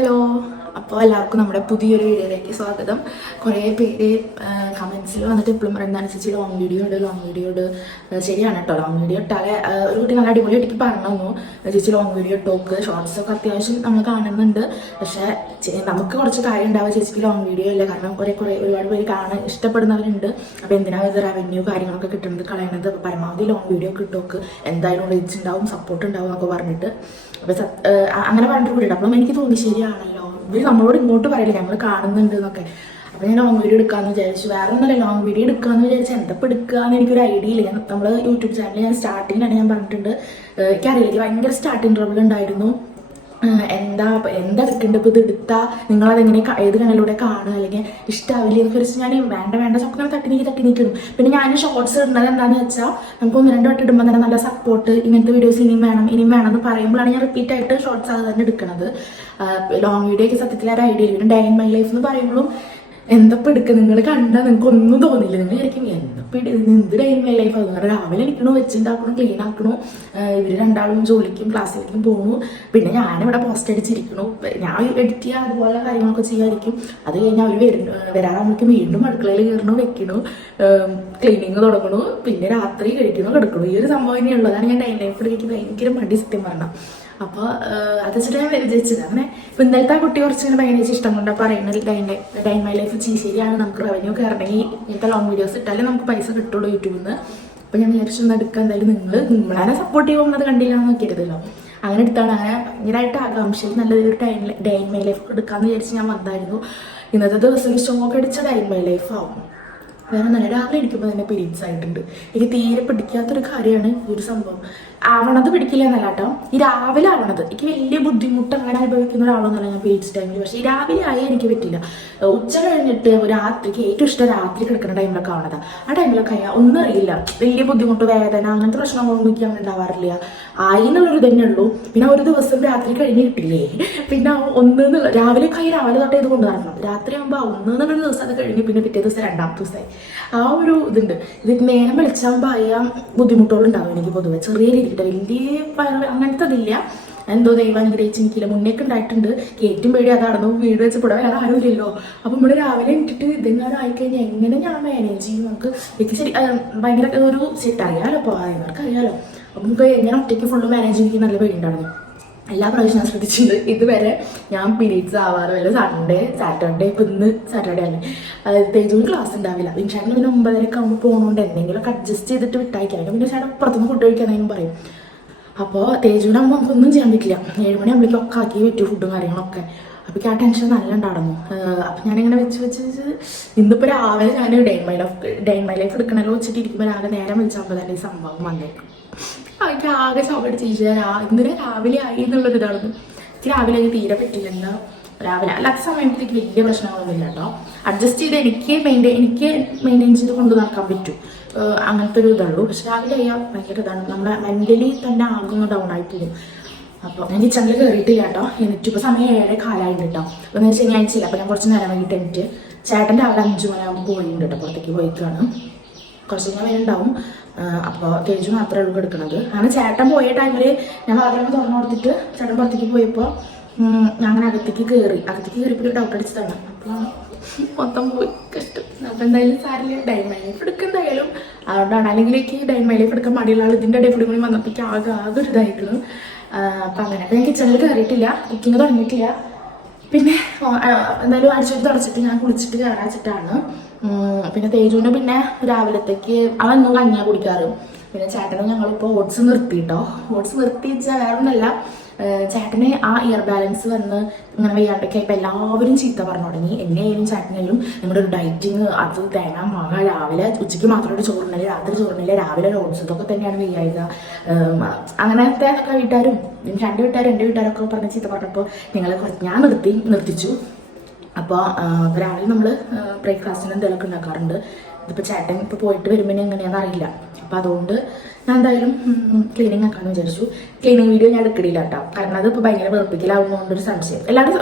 Hello, അപ്പോൾ എല്ലാവർക്കും നമ്മുടെ പുതിയൊരു വീഡിയോയിലേക്ക് സ്വാഗതം. കുറേ പേര് കമൻസിൽ വന്നിട്ട് ഇപ്പോഴും പറയുന്നതാണ് ചേച്ചി ലോങ് വീഡിയോ ഉണ്ട്. ശരിയാണ് കേട്ടോ, ലോങ് വീഡിയോ ഇട്ടാലേ ഒരു കുട്ടി നല്ല അടിപൊളിയായിട്ട് പറഞ്ഞു തന്നു. ചേച്ചി ലോങ് വീഡിയോ ഇട്ടോക്ക്, ഷോർട്സൊക്കെ അത്യാവശ്യം നമ്മൾ കാണുന്നുണ്ട്. പക്ഷേ നമുക്ക് കുറച്ച് കാര്യം ഉണ്ടാവുക ചേച്ചിക്ക് ലോങ് വീഡിയോ ഇല്ല. കാരണം ഒരുപാട് പേര് കാണാൻ ഇഷ്ടപ്പെടുന്നവരുണ്ട്. അപ്പോൾ എന്തിനാണ് ഇത് റവന്യൂ കാര്യങ്ങളൊക്കെ കിട്ടുന്നത് കളയണത്? അപ്പോൾ പരമാവധി ലോങ് വീഡിയോ ഒക്കെ ഇട്ടോക്ക്, എന്തായാലും റീച്ച് ഉണ്ടാവും, സപ്പോർട്ട് ഉണ്ടാവും എന്നൊക്കെ പറഞ്ഞിട്ട്. അപ്പോൾ അങ്ങനെ പറഞ്ഞിട്ട് കൂടിയിട്ട് അപ്പം എനിക്ക് തോന്നി ശരിയാണല്ലോ, ഇവർ നമ്മളോട് ഇങ്ങോട്ട് പറയില്ല ഞങ്ങൾ കാണുന്നുണ്ട് എന്നൊക്കെ. അപ്പോൾ ഞാൻ ലോങ് വീഡിയോ എടുക്കാമെന്ന് വിചാരിച്ചു. വേറെ ഒന്നുമല്ല, ലോങ് വീഡിയോ എടുക്കാമെന്ന് വിചാരിച്ചു. എന്താ എടുക്കുകയെന്ന് എനിക്കൊരു ഐഡിയ ഇല്ല. നമ്മൾ യൂട്യൂബ് ചാനൽ ഞാൻ സ്റ്റാർട്ടിങ്ങിലാണ് ഞാൻ പറഞ്ഞിട്ടുണ്ട്. എനിക്കറിയില്ല, എനിക്ക് ഭയങ്കര സ്റ്റാർട്ടിങ് ട്രബിൾ ഉണ്ടായിരുന്നു. എന്താ എടുക്കേണ്ടത്, ഇപ്പോൾ ഇത് എടുത്താൽ നിങ്ങളതെങ്ങനെ ഏത് കണ്ണിലൂടെ കാണുക, അല്ലെങ്കിൽ ഇഷ്ടമാവില്ല എന്നൊക്കെ വെച്ച് ഞാൻ വേണ്ട സ്വപ്നം തട്ടി നീക്കിടും. പിന്നെ ഞാൻ ഷോർട്സ് ഇടുന്നത് എന്താണെന്ന് വെച്ചാൽ നമുക്ക് 1-2 വട്ടം ഇടുമ്പോൾ തന്നെ നല്ല സപ്പോർട്ട്, ഇങ്ങനത്തെ വീഡിയോസ് ഇനിയും വേണം എന്ന് പറയുമ്പോഴാണ് ഞാൻ റിപ്പീറ്റ് ആയിട്ട് ഷോർട്സ് അത് തന്നെ എടുക്കുന്നത്. ലോങ് വീഡിയോ ഒക്കെ സത്യത്തിൽ ഒരു ഐഡിയ ഇല്ല. ഡേ ഇൻ മൈ ലൈഫ് എന്ന് പറയുമ്പോഴും എന്തപ്പോൾ എടുക്കുക, നിങ്ങൾ കണ്ടാൽ നിങ്ങൾക്ക് ഒന്നും തോന്നില്ല. നിങ്ങൾ ശരിക്കും എന്ത് ഡേ ഇൻ മൈ ലൈഫ് ആകുന്നു. രാവിലെ എണീക്കണു, വെച്ചുണ്ടാക്കണു, ക്ലീൻ ആക്കണു, ഇവർ രണ്ടാളും ജോലിക്കും ക്ലാസ്സിലേക്കും പോകുന്നു. പിന്നെ ഞാനിവിടെ പോസ്റ്റ് അടിച്ചിരിക്കണു. ഞാൻ എഡിറ്റ് ചെയ്യുക, അതുപോലെ കാര്യങ്ങളൊക്കെ ചെയ്യാതിരിക്കും. അത് കഴിഞ്ഞാൽ അവർ വരാറാകുമ്പോഴേക്കും വീണ്ടും അടുക്കളയിൽ കയറണു, വെക്കണു, ക്ലീനിങ് തുടങ്ങണു, പിന്നെ രാത്രി കഴിക്കണു, കിടക്കണു. ഈ ഒരു സംഭവം തന്നെയുള്ളതാണ് ഞാൻ ഡേ ലൈഫിൽ എനിക്ക് ഭയങ്കര മടി സത്യം പറഞ്ഞാൽ. അപ്പോൾ അത് വെച്ചിട്ട് ഞാൻ വിചാരിച്ചത് അങ്ങനെ. ഇപ്പം ഇന്നലത്തെ കുട്ടി കുറച്ച് ഇങ്ങനെ ഭയങ്കര ഇഷ്ടം കൊണ്ടാണ് പറയുന്നത് ഡേ ഇൻ മൈ ലൈഫ് ശരിയാണ്, നമുക്ക് റവന്യൂ കയറണമെങ്കിൽ ഇങ്ങനത്തെ ലോങ് വീഡിയോസ് ഇട്ടാലേ നമുക്ക് പൈസ കിട്ടുള്ളൂ യൂട്യൂബിൽ നിന്ന്. അപ്പോൾ ഞാൻ വിചാരിച്ചൊന്നും എടുക്കാൻ, എന്തായാലും നിങ്ങളെ സപ്പോർട്ട് ചെയ്യുമ്പോൾ കണ്ടില്ല എന്ന് നോക്കിയിരുന്നല്ലോ. അങ്ങനെ എടുത്താണ്. അങ്ങനെ ഭയങ്കരമായിട്ട് ആകാംക്ഷയിൽ നല്ലൊരു ഡേ ഇൻ മൈ ലൈഫ് എടുക്കാമെന്ന് വിചാരിച്ച് ഞാൻ വന്നായിരുന്നു. ഇന്നത്തെ ദിവസം ഷോക്ക് അടിച്ച ഡേ ഇൻ മൈ ലൈഫ് ആവും. വേറെ നല്ല രാവിലെ ഇരിക്കുമ്പോൾ തന്നെ പീരീഡ്സ് ആയിട്ടുണ്ട്. എനിക്ക് തീരെ പിടിക്കാത്തൊരു കാര്യമാണ് ഈ ഒരു സംഭവം. ആവണത് പിടിക്കില്ല എന്നല്ല കേട്ടോ, ഈ രാവിലെ ആവണത് എനിക്ക് വലിയ ബുദ്ധിമുട്ട് അങ്ങനെ അനുഭവിക്കുന്ന ഒരാളൊന്നുമല്ല ഞാൻ പീരീഡ്സ് ടൈമിൽ. പക്ഷേ ഈ രാവിലെ ആയി എനിക്ക് പറ്റില്ല. ഉച്ച കഴിഞ്ഞിട്ട് രാത്രിക്ക് ഏറ്റവും ഇഷ്ടം രാത്രി കിടക്കുന്ന ടൈമിലൊക്കെ ആവണതാണ്. ആ ടൈമിലൊക്കെ ആയാൽ ഒന്നും അറിയില്ല, വലിയ ബുദ്ധിമുട്ട്, വേദന, അങ്ങനത്തെ പ്രശ്നങ്ങളൊന്നും എനിക്ക് അങ്ങനെ ഉണ്ടാവാറില്ല. ആയി എന്നുള്ളൊരു തന്നെ ഉള്ളൂ. പിന്നെ ഒരു ദിവസം രാത്രി കഴിഞ്ഞ് കിട്ടില്ലേ, പിന്നെ രാവിലെ തൊട്ടേ ഇത് കൊണ്ടു നടക്കണം. രാത്രി ആകുമ്പോൾ 1 ദിവസം അത് കഴിഞ്ഞ് പിന്നെ പിറ്റേ ദിവസം 2ാമത്തെ ദിവസമായി. ആ ഒരു ഇതുണ്ട്. ഇത് നേരം വെളിച്ചാകുമ്പോൾ അറിയാൻ ബുദ്ധിമുട്ടുകളുണ്ടാവും എനിക്ക് പൊതുവെ. ചെറിയ രീതിയിൽ വലിയ അങ്ങനത്തെ ഇതില്ല. എന്തോ ദൈവം അനുഗ്രഹിച്ച് എനിക്കില്ല. മുന്നേക്ക് ഉണ്ടായിട്ടുണ്ട്. ഏറ്റവും പേടി അതായിരുന്നു, വീട് വെച്ച് കൂടെ വേറെ ആരും ഇല്ലല്ലോ. അപ്പം ഇവിടെ രാവിലെ ഇട്ടിട്ട് ഇതെങ്ങാനും ആയിക്കഴിഞ്ഞാൽ എങ്ങനെ ഞാൻ മാനേജ് ചെയ്യും? എനിക്ക് ശരി ഭയങ്കര ഒരു സെറ്റ് അറിയാലോ, അപ്പോൾ ഇവർക്ക് അറിയാലോ. അപ്പം നമുക്ക് എങ്ങനെ ഒറ്റയ്ക്ക് ഫുള്ള് മാനേജ് ചെയ്ത് എനിക്ക് നല്ല പേടി ഉണ്ടായിരുന്നു. എല്ലാ പ്രാവശ്യം ഞാൻ ശ്രദ്ധിച്ചിട്ടുണ്ട്. ഇതുവരെ ഞാൻ പീരീഡ്സ് ആവാറ് വരെ സാറ്റർഡേ, ഇപ്പം ഇന്ന് സാറ്റർഡേ അല്ലേ, തേജുവിന് ക്ലാസ് ഉണ്ടാവില്ല. ഇൻഷാട്ടിന് പിന്നെ 9:30 ആകുമ്പോൾ പോകുന്നതുകൊണ്ട് എന്തെങ്കിലുമൊക്കെ അഡ്ജസ്റ്റ് ചെയ്തിട്ട് വിട്ടയക്കാം. പിന്നെ ചേട്ടൻ പുറത്തുനിന്ന് ഫുഡ് കഴിക്കാനെങ്കിലും പറയും. അപ്പോൾ തേജുവിനാകുമ്പോൾ നമുക്കൊന്നും ചെയ്യാൻ പറ്റില്ല. 7 മണിയാകുമ്പോഴേക്കും ഒക്കെ ആക്കി പറ്റും ഫുഡും കാര്യങ്ങളൊക്കെ. അപ്പോൾ ആ ടെൻഷൻ നല്ല ഉണ്ടായിരുന്നു. അപ്പം ഞാനിങ്ങനെ വെച്ച് ഇന്നിപ്പോൾ രാവിലെ ഞാൻ ഡേ ഇൻ മൈ ലൈഫ് എടുക്കണല്ലോ വെച്ചിട്ട് ഇരിക്കുമ്പോൾ രാവിലെ നേരം വിളിച്ചാകുമ്പോൾ തന്നെ ഈ സംഭവം വന്നേക്കും. എനിക്ക് ആകെ ചോക്കടിച്ച് എന്തിനാ രാവിലെ ആയി എന്നുള്ളൊരു ഇതായിരുന്നു. എനിക്ക് രാവിലെ തീരെ പറ്റില്ല. എന്താ രാവിലെ അല്ലാത്ത സമയത്തേക്ക് വലിയ പ്രശ്നങ്ങളൊന്നുമില്ല കേട്ടോ. അഡ്ജസ്റ്റ് ചെയ്ത് എനിക്ക് മെയിൻറ്റെയിൻ ചെയ്ത് കൊണ്ട് നടക്കാൻ പറ്റും. അങ്ങനത്തെ ഒരു ഇതുള്ളൂ. പക്ഷെ രാവിലെ ആയാൽ ഭയങ്കര ഇതാണ്, നമ്മുടെ മെൻ്റലി തന്നെ ആകുന്ന ഡൗൺ ആയി പോകും. അപ്പോൾ ഞാൻ കിച്ചണിൽ കയറിയിട്ടില്ല കേട്ടോ. എന്നിട്ടിപ്പോൾ സമയം 7:15 കേട്ടോ. അപ്പോൾ ഞാൻ ശനിയാഴ്ചയില്ല, അപ്പോൾ ഞാൻ കുറച്ച് നേരം വൈകിട്ട് എനിക്ക് ചേട്ടൻ രാവിലെ 5 മണിയാകുമ്പോൾ പോയിട്ടുണ്ട് കേട്ടോ, പുറത്തേക്ക് പോയിക്കാണ്. കുറച്ച് കഴിഞ്ഞാൽ വരുന്നുണ്ടാവും. അപ്പോൾ തേജു മാത്രമേ ഉള്ളൂ എടുക്കുന്നത്. അങ്ങനെ ചേട്ടൻ പോയ ടൈമിൽ ഞാൻ വാതിലൊക്കെ തുറന്നു കൊടുത്തിട്ട് ചേട്ടൻ പുറത്തേക്ക് പോയപ്പോൾ ഞാൻ അങ്ങനെ അകത്തേക്ക് കയറിയപ്പോൾ ഡൗട്ട് അടിച്ചതാണ്. അപ്പോൾ മൊത്തം പോയി കഷ്ടം. അപ്പോൾ എന്തായാലും സാരില്ല, ഡേ ഇൻ മൈ ലൈഫ് എടുക്കുക എന്തായാലും. അതുകൊണ്ടാണ്, അല്ലെങ്കിൽ എനിക്ക് ഡേ ഇൻ മൈ ലൈഫ് എടുക്കാൻ മടിയുള്ള ആൾ ഇതിൻ്റെ ഇടയിൽ കൂടി വന്നപ്പോഴേക്ക് ആകെ ഒരു ഇതായിരുന്നു. അപ്പം അങ്ങനെ ഞാൻ കിച്ചണിൽ കയറിയിട്ടില്ല, കുക്കിങ് തുടങ്ങിയിട്ടില്ല. പിന്നെ എന്തായാലും അടിച്ചിട്ട് തുടച്ചിട്ട് ഞാൻ കുളിച്ചിട്ട് കയറാച്ചിട്ടാണ്. പിന്നെ തേജുവിന് പിന്നെ രാവിലത്തേക്ക് അവന്നും കഞ്ഞിയാണ് കുടിക്കാറ്. പിന്നെ ചേട്ടനും ഞങ്ങളിപ്പോൾ ഓട്സ് നിർത്തി കേട്ടോ. ഓട്സ് നിർത്തി വെച്ചാൽ വേറെ ഒന്നല്ല, ചേട്ടന് ആ ഇയർ ബാലൻസ് വന്ന് ഇങ്ങനെ വയ്യാണ്ടൊക്കെ ഇപ്പം എല്ലാവരും ചീത്ത പറഞ്ഞു തുടങ്ങി. എന്നെയായാലും ചേട്ടനായാലും നിങ്ങളുടെ ഒരു ഡയറ്റിങ്, അത് തേങ്ങ മാങ്ങ, രാവിലെ ഉച്ചയ്ക്ക് മാത്രമായിട്ട് ചോറിനില്ല, രാത്രി ചോറിനില്ല, രാവിലെ ഓട്സ്, ഇതൊക്കെ തന്നെയാണ് വയ്യായിക. അങ്ങനത്തെ ഒക്കെ വീട്ടുകാരും 2 വീട്ടുകാരും 2 വീട്ടുകാരൊക്കെ പറഞ്ഞ് ചീത്ത പറഞ്ഞപ്പോൾ ഞാൻ നിർത്തിച്ചു. അപ്പോൾ രാവിലെ നമ്മൾ ബ്രേക്ക്ഫാസ്റ്റിന് എന്തെങ്കിലുമൊക്കെ ഉണ്ടാക്കാറുണ്ട്. ഇതിപ്പോൾ ചേട്ടൻ ഇപ്പോൾ പോയിട്ട് വരുമ്പോൾ എങ്ങനെയാണെന്ന് അറിയില്ല. അപ്പം അതുകൊണ്ട് ഞാൻ എന്തായാലും ക്ലീനിങ് ആക്കാമെന്ന് വിചാരിച്ചു. ക്ലീനിങ് വീഡിയോ ഞാൻ എടുക്കണില്ല കേട്ടോ, കാരണം അത് ഇപ്പോൾ ഭയങ്കര വെറുപ്പിക്കലാവുന്നതുകൊണ്ടൊരു സംശയം. എല്ലാവരും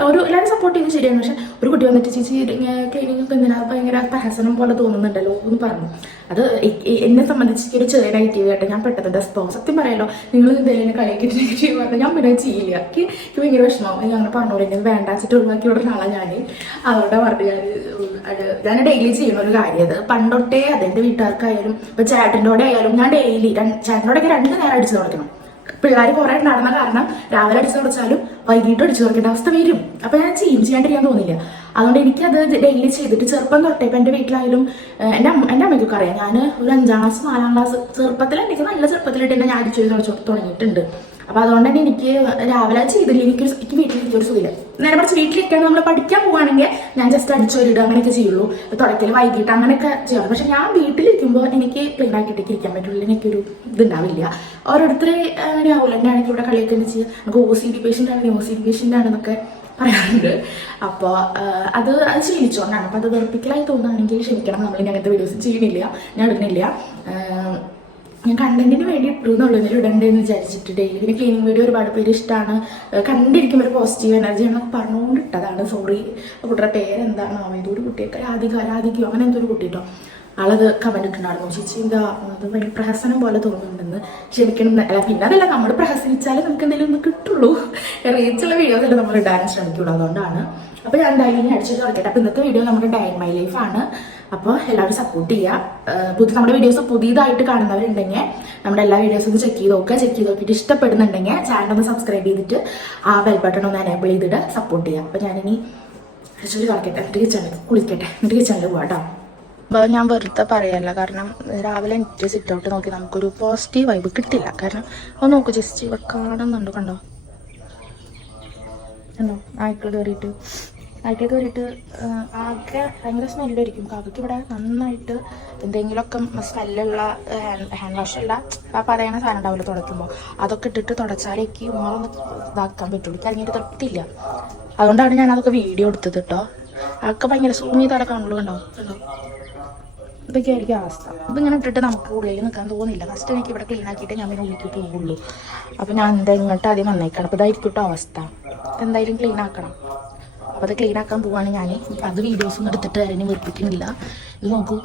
സപ്പോർട്ട് ചെയ്യുന്നത് ശരിയാണ്. പക്ഷെ ഒരു കുട്ടി വന്നിട്ട് ചേച്ചി ക്ലീനിങ് ഒക്കെ എന്തിനാ ഭയങ്കര പ്രഹസനം പോലെ തോന്നുന്നുണ്ടല്ലോ എന്ന് പറഞ്ഞു. അത് എന്നെ സംബന്ധിച്ച് ഒരു ചെറിയ നെഗറ്റീവ് കേട്ടോ. ഞാൻ പെട്ടെന്ന് സത്യം പറയാലോ, നിങ്ങൾ എന്തെങ്കിലും കളിയാക്കിയിട്ട് നെഗറ്റീവ് പറഞ്ഞാൽ ഞാൻ പിന്നെ ചെയ്യില്ല. എനിക്ക് ഭയങ്കര വിഷമം. അങ്ങനെ പറഞ്ഞോളൂ, എന്നെ വേണ്ട വെച്ചിട്ട് ഒഴിവാക്കി വിടുന്ന ആളാണ് ഞാൻ. അതുകൊണ്ട് പറഞ്ഞു ഞാൻ ഡെയിലി ചെയ്യുന്ന ഒരു കാര്യം. അത് പണ്ടൊട്ടേ അതെൻ്റെ വീട്ടുകാർക്കായാലും ഇപ്പം ചേട്ടൻ്റെ കൂടെ ആയാലും ഞാൻ ഡെയിലി ചേട്ടനോടൊക്കെ 2 നേരം അടിച്ചു തുടക്കണം. പിള്ളേർ കുറെ ഉണ്ടാകുന്ന കാരണം രാവിലെ അടിച്ചു തുടച്ചാലും വൈകിട്ട് അടിച്ചു തുറക്കേണ്ട അവസ്ഥ വരും. അപ്പൊ ഞാൻ ചെയ്യാണ്ടിരിക്കാൻ തോന്നില്ല. അതുകൊണ്ട് എനിക്കത് ഡെയിലി ചെയ്തിട്ട് ചെറുപ്പം തൊട്ടേ ഇപ്പം എൻ്റെ വീട്ടിലായാലും എൻ്റെ അമ്മയ്ക്കൊക്കെ അറിയാം. ഞാൻ ഒരു 5ാം ക്ലാസ് 4ാം ക്ലാസ് ചെറുപ്പത്തിൽ എനിക്ക് നല്ല ചെറുപ്പത്തിലിട്ട് തന്നെ ഞാൻ അടിച്ചു തുടച്ചു തുടങ്ങിയിട്ടുണ്ട്. അപ്പൊ അതുകൊണ്ട് തന്നെ എനിക്ക് രാവിലെ ചെയ്തില്ല എനിക്ക് വീട്ടിലിരിക്കൊരു സുഖമില്ല. നേരെ മറിച്ച് വീട്ടിലിരിക്കാൻ നമ്മൾ പഠിക്കാൻ പോവുകയാണെങ്കിൽ ഞാൻ ജസ്റ്റ് അടിച്ചൊരിടുക അങ്ങനെയൊക്കെ ചെയ്യുള്ളൂ, തുടക്കൽ വൈകിട്ട് അങ്ങനെയൊക്കെ ചെയ്യാറ്. പക്ഷെ ഞാൻ വീട്ടിലിരിക്കുമ്പോൾ എനിക്ക് ക്ലീൻ ആക്കിയിട്ടേക്ക് ഇരിക്കാൻ പറ്റുള്ളൂ, എനിക്കൊരു ഇതുണ്ടാവില്ല. ഓരോരുത്തരെ അങ്ങനെ ആവില്ല. എൻ്റെ ആണെങ്കിൽ ഇവിടെ കളിയൊക്കെ എന്താ ചെയ്യുക, നമുക്ക് OCD പേഷ്യൻ്റ് ആണ് OCD പേഷ്യൻ്റ് ആണെന്നൊക്കെ പറയാറുണ്ട്. അപ്പോൾ അത് ശീലിച്ചോണ്ടാണ്. അപ്പോൾ അത് വെറുപ്പിക്കലായി തോന്നുകയാണെങ്കിൽ ക്ഷമിക്കണം. നമ്മളിനി അങ്ങനത്തെ വീഡിയോസ് ചെയ്യണില്ല, ഞാൻ ഇടുന്നില്ല. ഞാൻ കണ്ടന്റിന് വേണ്ടി ഇട്ടു എന്നുള്ളതിൽ ഇടണ്ടെന്ന് വിചാരിച്ചിട്ട് ഡെയിലി പിന്നെ ക്ലീനിങ് വീഡിയോ ഒരുപാട് പേര് ഇഷ്ടമാണ്, കണ്ടിരിക്കുമ്പോൾ ഒരു പോസിറ്റീവ് എനർജി എന്നൊക്കെ പറഞ്ഞുകൊണ്ട് ഇട്ടതാണ്. സോറി, കുട്ടിയുടെ പേരെന്താണ് ഇതൊരു കുട്ടിയൊക്കെ രാധിക്കോ അങ്ങനെ എന്തൊരു കുട്ടി കേട്ടോ. ആളത് കമന്റ് ഇട്ടുണ്ടായിരുന്നു, ചേച്ചി എന്താ അത് ഭയങ്കര പ്രഹസനം പോലെ തോന്നുന്നുണ്ടെന്ന്. ക്ഷമിക്കണം. അല്ല പിന്നെ അതല്ല, നമ്മൾ പ്രഹസനിച്ചാലേ നമുക്ക് എന്തെങ്കിലും ഒന്ന് കിട്ടുള്ളൂ. റീച്ചുള്ള വീഡിയോസ് അല്ലേ നമ്മൾ ഇടാൻ ശ്രമിക്കുള്ളൂ. അതുകൊണ്ടാണ്. അപ്പോൾ ഞാൻ എന്തായാലും അടിച്ചു തുറക്കട്ടെ. അപ്പോൾ ഇന്നത്തെ വീഡിയോ നമ്മുടെ ഡേ ഇൻ മൈ ലൈഫ് ആണ്. അപ്പോൾ എല്ലാവരും സപ്പോർട്ട് ചെയ്യുക. നമ്മുടെ വീഡിയോസ് പുതിയതായിട്ട് കാണുന്നവരുണ്ടെങ്കിൽ നമ്മുടെ എല്ലാ വീഡിയോസും ഒന്ന് ചെക്ക് ചെയ്ത് നോക്കിയിട്ട് ഇഷ്ടപ്പെടുന്നുണ്ടെങ്കിൽ ചാനൽ ഒന്ന് സബ്സ്ക്രൈബ് ചെയ്തിട്ട് ആ ബെൽ ബട്ടൺ ഒന്ന് എനേബിൾ ചെയ്തിട്ട് സപ്പോർട്ട് ചെയ്യുക. അപ്പോൾ ഞാനിനി അടിച്ചു കളക്കട്ടെ, എന്നിട്ട് കിച്ചണിൽ കുളിക്കട്ടെ, എന്നിട്ട് കിച്ചണിൽ പോകാം കേട്ടോ. അപ്പോൾ ഞാൻ വെറുതെ പറയല്ല, കാരണം രാവിലെ എനിക്ക് സിറ്റ് ഔട്ട് നോക്കി നമുക്കൊരു പോസിറ്റീവ് വൈബ് കിട്ടില്ല. കാരണം അത് നോക്കൂ, ജസ്റ്റ് ഇവിടെ കാണുന്നുണ്ടോ, കണ്ടോ നായ്ക്കൾ കയറിയിട്ട് ആകെ ഭയങ്കര സ്മെല്ലായിരിക്കും. കാക്കയ്ക്ക് ഇവിടെ നന്നായിട്ട് എന്തെങ്കിലുമൊക്കെ സ്മെല്ലുള്ള ഹാൻഡ് വാഷല്ല ആ പറയുന്ന സാധനം ഉണ്ടാവില്ല തുടയ്ക്കുമ്പോൾ, അതൊക്കെ ഇട്ടിട്ട് തുടച്ചാലേക്ക് ഉമ്മറൊന്ന് ഇതാക്കാൻ പറ്റുള്ളൂ. എനിക്ക് അതിനൊരു തൃപ്തിയില്ല. അതുകൊണ്ടാണ് ഞാൻ അതൊക്കെ വീഡിയോ എടുത്തത് കേട്ടോ. അതൊക്കെ ഭയങ്കര സൂമി തല കാണുള്ളൂ, കണ്ടോ. ഇതൊക്കെ ആയിരിക്കും അവസ്ഥ. ഇതിങ്ങനെ ഇട്ടിട്ട് നമുക്ക് ഉള്ളിൽ നിൽക്കാൻ തോന്നില്ല. ഫസ്റ്റ് എനിക്ക് ഇവിടെ ക്ലീൻ ആക്കിയിട്ട് ഞാൻ പിന്നെ ഉള്ളിലേക്ക് പോകുള്ളൂ. അപ്പോൾ ഞാൻ എന്താ ഇങ്ങോട്ട് ആദ്യം വന്നേക്കണം. അപ്പോൾ ഇതായിരിക്കും അവസ്ഥ. എന്തായാലും ക്ലീൻ ആക്കണം. അപ്പോൾ അത് ക്ലീൻ ആക്കാൻ പോവാണ് ഞാൻ. അത് വീഡിയോസൊന്നും എടുത്തിട്ട് അതിനെ വെറുപ്പിക്കുന്നില്ല. ഇത് നോക്കൂ,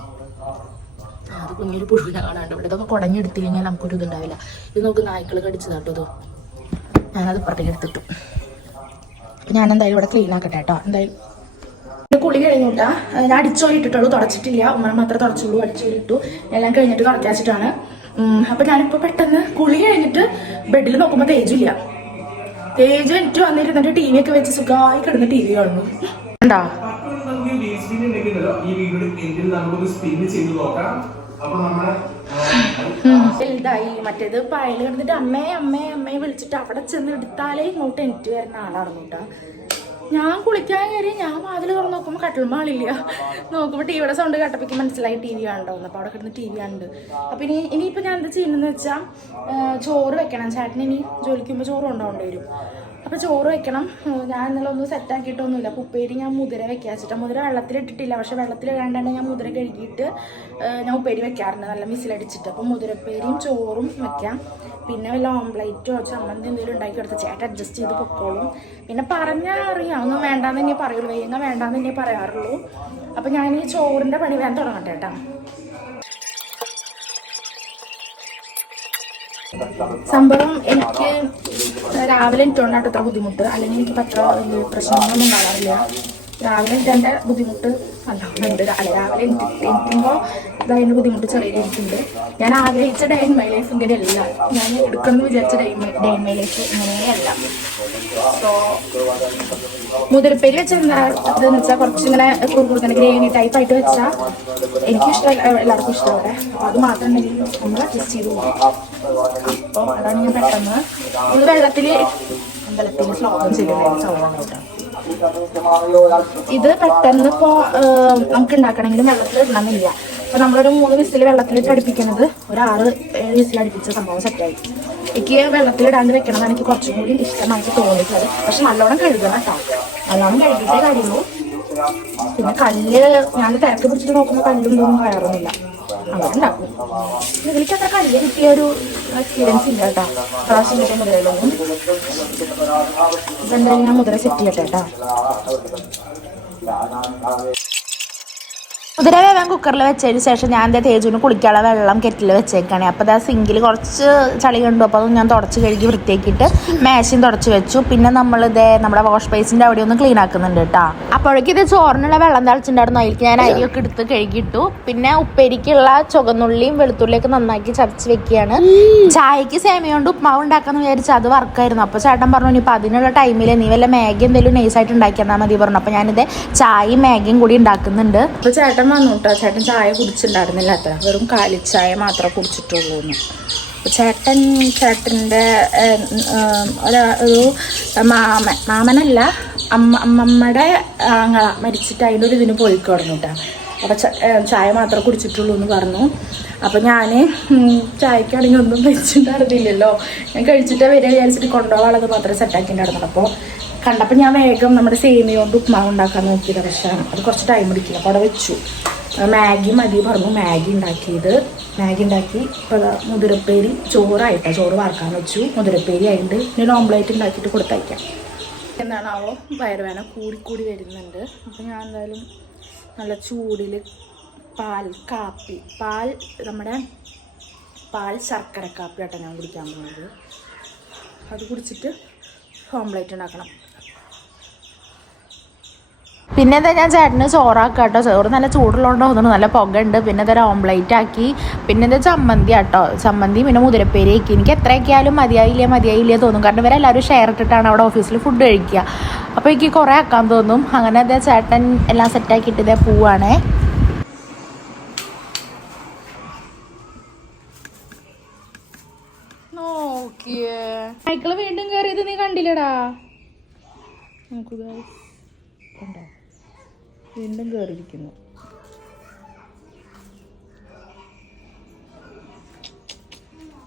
അത് കുഞ്ഞൊരു പുഴുവിനെ കാണാണ്ട് ഇവിടെ. ഇതൊക്കെ കുടഞ്ഞെടുത്ത് കഴിഞ്ഞാൽ നമുക്കൊരു ഇതുണ്ടാവില്ല. ഇത് നോക്ക്, നായ്ക്കൾ കടിച്ചതാട്ടോ. ഇത് ഞാനത് ഇപ്പുറത്തേക്ക് എടുത്തിട്ടു. അപ്പം ഞാൻ എന്തായാലും ഇവിടെ ക്ലീൻ ആക്കട്ടെ കേട്ടോ. എന്തായാലും കുളി കഴിഞ്ഞിട്ടാ ഞാൻ അടിച്ചോരിട്ടിട്ടുള്ളൂ, തുടച്ചിട്ടില്ല. ഉമ്മ മാത്രമേ തുടച്ചുള്ളൂ. അടിച്ചോരിട്ടു എല്ലാം കഴിഞ്ഞിട്ട് തുടക്കാച്ചിട്ടാണ്. അപ്പം ഞാനിപ്പോൾ പെട്ടെന്ന് കുളി കഴിഞ്ഞിട്ട് ബെഡിൽ നോക്കുമ്പോൾ തേജില്ല. തേജ് എനിക്ക് വന്നിരുന്നിട്ട് TV ഒക്കെ വെച്ച് സുഖമായി കിടന്ന് TV കാണുന്നു. ഉണ്ടാ വലുതായി. മറ്റേത് പയൽ കിടന്നിട്ട് അമ്മയെ വിളിച്ചിട്ട് അവിടെ ചെന്ന് എടുത്താലേ ഇങ്ങോട്ട് എനിക്ക് വരുന്ന ആളായിരുന്നു കേട്ടോ. ഞാൻ കുളിക്കാൻ കയറി ഞാൻ വാതിൽ തുറന്ന് നോക്കുമ്പോൾ കട്ടിൽമാളില്ല. നോക്കുമ്പോൾ ടിവിയുടെ സൗണ്ട് കേട്ടപ്പോൾ മനസ്സിലായി TV കാണുന്നുണ്ടാവുന്നു. അപ്പോൾ അവിടെ കിടന്ന് TV കാണുന്നുണ്ട്. അപ്പോൾ ഇനിയിപ്പോൾ ഞാൻ എന്താ ചെയ്യുന്നതെന്ന് വെച്ചാൽ ചോറ് വെക്കണം. ചേട്ടൻ ഇനി ജോലിക്കുമ്പോൾ ചോറ് കൊണ്ടുപോകേണ്ടി വരും. അപ്പോൾ ചോറ് വെക്കണം. ഞാൻ ഇന്നലെ ഒന്നും സെറ്റാക്കിയിട്ടൊന്നുമില്ല. അപ്പോൾ ഉപ്പേരി ഞാൻ മുതിര വെക്കാൻ വെച്ചിട്ട്, മുതിര വെള്ളത്തിലിട്ടിട്ടില്ല. പക്ഷേ വെള്ളത്തിലിടാണ്ടാണ് ഞാൻ മുതിര കഴുകിയിട്ട് ഞാൻ ഉപ്പേരി വെക്കാറുണ്ട് നല്ല മിസിലടിച്ചിട്ട്. അപ്പോൾ മുതിരപ്പേരിയും ചോറും വെക്കാം. പിന്നെ വല്ല ഓംപ്ലേറ്റോ ചമ്മന്തി എന്തെങ്കിലും ഉണ്ടാക്കി കൊടുത്ത് ചേട്ടൻ അഡ്ജസ്റ്റ് ചെയ്ത് പൊക്കോളും. പിന്നെ പറഞ്ഞാൽ അറിയാം, ഒന്നും വേണ്ടാന്ന് തന്നെ പറയുള്ളൂ, വേഗം വേണ്ടാന്ന് തന്നെ പറയാറുള്ളൂ. അപ്പം ഞാൻ ഈ ചോറിൻ്റെ പണി വേഗം തുടങ്ങട്ടെ കേട്ടോ. സംഭവം എനിക്ക് രാവിലെ എനിക്കൊണ്ടായിട്ട് ഇത്ര ബുദ്ധിമുട്ട്, അല്ലെങ്കിൽ എനിക്ക് പത്ര പ്രശ്നങ്ങളൊന്നും കാണാറില്ല. രാവിലെ എൻ്റെ ബുദ്ധിമുട്ട് നല്ലോണമുണ്ട്. രാവിലെ എനിക്കുമ്പോൾ അതിൻ്റെ ബുദ്ധിമുട്ട് ചെറിയ രീതിക്കുണ്ട്. ഞാൻ ആഗ്രഹിച്ച ഡേ ഇൻ മൈ ലൈഫ് ഇങ്ങനെയല്ല. ഞാൻ എടുക്കണമെന്ന് വിചാരിച്ച ഡേ ഇൻ മൈ ലൈഫ് ഇങ്ങനെയല്ല. അപ്പോൾ മുതിരപ്പേരി വെച്ചാൽ എന്താ ഇതെന്ന് വെച്ചാൽ കുറച്ചിങ്ങനെ കുറുകുറുക്കുന്ന ഗ്രേവി ടൈപ്പായിട്ട് വെച്ചാൽ എനിക്കിഷ്ടം, എല്ലാവർക്കും ഇഷ്ടമാണ്. അപ്പോൾ അത് മാത്രം ഉണ്ടെങ്കിൽ നമ്മൾ അഡ്ജസ്റ്റ് ചെയ്ത് പോകും. അപ്പോൾ അതാണ് ഞാൻ പെട്ടെന്ന് ഇത് വെള്ളത്തിൽ ശ്ലോകം ചെയ്യുന്നത് സൗകര്യം. ഇത് പെട്ടെന്ന് ഇപ്പോൾ നമുക്ക് ഉണ്ടാക്കണമെങ്കിലും വെള്ളത്തിൽ ഇടണമെന്നില്ല. അപ്പോൾ നമ്മളൊരു 3 വിസിൽ വെള്ളത്തിലിട്ട് അടുപ്പിക്കുന്നത് ഒരു 6-7 വിസിൽ അടുപ്പിച്ച സംഭവം സെറ്റായി. എനിക്ക് വെള്ളത്തിലിടാണ്ട് വെക്കണമെന്നാണ് എനിക്ക് കുറച്ചും കൂടി ഇഷ്ടമായിട്ട് തോന്നിയിട്ടുള്ളത്. പക്ഷെ നല്ലോണം കഴുകണം കേട്ടോ. നല്ലോണം കഴുകിയിട്ടേ കാര്യമുള്ളൂ. പിന്നെ കല്ല് ഞാൻ തിരക്ക് പിടിച്ചിട്ട് നോക്കുമ്പോൾ കല്ലൊന്നും കയറുന്നില്ല. അവരുണ്ടാക്കും. ഇതിലേക്ക് അത്ര കല്ല് കിട്ടിയ ഒരു എക്സ്പീരിയൻസ് ഇല്ല കേട്ടോ. പ്രാവശ്യം കിട്ടിയ മുതലൊന്നും. ഇതെന്തായാലും ഞാൻ മുതല സെറ്റ് ചെയ്യട്ടെ കേട്ടോ. കുതിര വേവാൻ കുക്കറിൽ വെച്ചതിന് ശേഷം ഞാൻ എന്താ തേജുവിന് കുളിക്കാനുള്ള വെള്ളം കെറ്റിൽ വെച്ചേക്കാണ്. അപ്പോൾ ആ സിങ്കിൽ കുറച്ച് ചളി കണ്ടു. അപ്പോൾ അത് ഞാൻ തുടച്ച് കഴുകി വൃത്തിയാക്കിയിട്ട് മേശയും തുടച്ച് വെച്ചു. പിന്നെ നമ്മളിതേ നമ്മുടെ വാഷ് ബേസിൻ്റെ അവിടെ ഒന്ന് ക്ലീൻ ആക്കുന്നുണ്ട് കേട്ടോ. അപ്പോഴേക്കും ഇത് ചോറിനുള്ള വെള്ളം തളിച്ചിട്ടുണ്ടായിരുന്നു. അതിലേക്ക് ഞാൻ അരിയൊക്കെ എടുത്ത് കഴുകിയിട്ടു. പിന്നെ ഉപ്പേരിക്കുള്ള ചുവന്നുള്ളിയും വെളുത്തുള്ളിയൊക്കെ നന്നാക്കി ചതച്ച് വെക്കുകയാണ്. ചായക്ക് സേമിയ കൊണ്ട് ഉപ്മാവ് ഉണ്ടാക്കാമെന്ന് വിചാരിച്ചു. അത് വർക്കായിരുന്നു. അപ്പോൾ ചേട്ടൻ പറഞ്ഞു ഇനിയിപ്പോൾ അതിനുള്ള ടൈമിൽ നീ വല്ല മാഗി എന്തെങ്കിലും നൈസായിട്ട് ഉണ്ടാക്കിയാൽ മതി പറഞ്ഞു. അപ്പോൾ ഞാനിത് ചായയും മാഗിയും കൂടി ഉണ്ടാക്കുന്നുണ്ട്. അപ്പോൾ ചേട്ടൻ വന്നു കേട്ടോ. ചേട്ടൻ ചായ കുടിച്ചിട്ടുണ്ടായിരുന്നില്ല. അത്ര വെറും കാലിച്ചായ മാത്രമേ കുടിച്ചിട്ടുള്ളൂ എന്ന്. അപ്പോൾ ചേട്ടൻ്റെ ഒരു മാമനല്ല അമ്മമ്മയുടെ ആങ്ങള മരിച്ചിട്ട് അതിൻ്റെ ഒരു ഇതിന് പോയി കിടന്നു കേട്ടോ. അപ്പോൾ ചായ മാത്രമേ കുടിച്ചിട്ടുള്ളൂ എന്ന് പറഞ്ഞു. അപ്പോൾ ഞാൻ ചായക്കാണെങ്കിൽ ഒന്നും വെച്ചിട്ടുണ്ടായിരുന്നില്ലല്ലോ. ഞാൻ കഴിച്ചിട്ട് വരിക വിചാരിച്ചിട്ട് കൊണ്ടുപോകാനുള്ളത് മാത്രമേ സെറ്റാക്കിയിട്ടുണ്ടായിരുന്നുള്ളൂ. അപ്പോൾ കണ്ടപ്പോൾ ഞാൻ വേഗം നമ്മുടെ സേമിയ കൊണ്ട് ഉപ്മാവ് ഉണ്ടാക്കാൻ നോക്കിയത്. പക്ഷേ അത് കുറച്ച് ടൈം എടുക്കില്ല. അപ്പോൾ അവിടെ വെച്ചു. മാഗി മതി പറഞ്ഞു. മാഗി ഉണ്ടാക്കി ഇപ്പോൾ മുതിരപ്പേരി ചോറായിട്ടാണ്. ചോറ് വാർക്കാൻ വെച്ചു. മുതിരപ്പേരി ആയിട്ട് പിന്നെ ഓംപ്ലേറ്റ് ഉണ്ടാക്കിയിട്ട് കൊടുത്തയക്കാം. എന്താണാവോ വയറുവേന കൂടി വരുന്നുണ്ട്. അപ്പോൾ ഞാൻ എന്തായാലും നല്ല ചൂടിൽ നമ്മുടെ പാൽ ശർക്കര കാപ്പി ആട്ടോ ഞാൻ കുടിക്കാൻ പോകുന്നത്. അത് കുടിച്ചിട്ട് ഓംപ്ലേറ്റ് ഉണ്ടാക്കണം. പിന്നെ എന്താ ഞാൻ ചേട്ടന് ചോറാക്കാം കേട്ടോ. ചോറ് നല്ല ചൂടുള്ളതുകൊണ്ട് തോന്നുന്നു. നല്ല പുക ഉണ്ട്. പിന്നെ ഇതൊരു ഓംപ്ലേറ്റ് ആക്കി. പിന്നെ എന്താ ചമ്മന്തി കേട്ടോ. ചമ്മന്തി പിന്നെ മുതിരപ്പേരി ആക്കി. എനിക്ക് എത്രയൊക്കെ ആയാലും മതിയായില്ലേ തോന്നും. കാരണം ഇവരെല്ലാവരും ഷെയർ ഇട്ടിട്ടാണ് അവിടെ ഓഫീസിൽ ഫുഡ് കഴിക്കുക. അപ്പോൾ എനിക്ക് കുറേ ആക്കാൻ തോന്നും. അങ്ങനെ എന്താ ചേട്ടൻ എല്ലാം സെറ്റാക്കിയിട്ട് ഇതേ പോവാണേ. നോക്കിയേ സൈക്കിള് വീണ്ടും കയറിയത് നീ കണ്ടില്ലടാ. നോക്കുക കണ്ടോ, വീണ്ടും കയറിയിരിക്കുന്നു.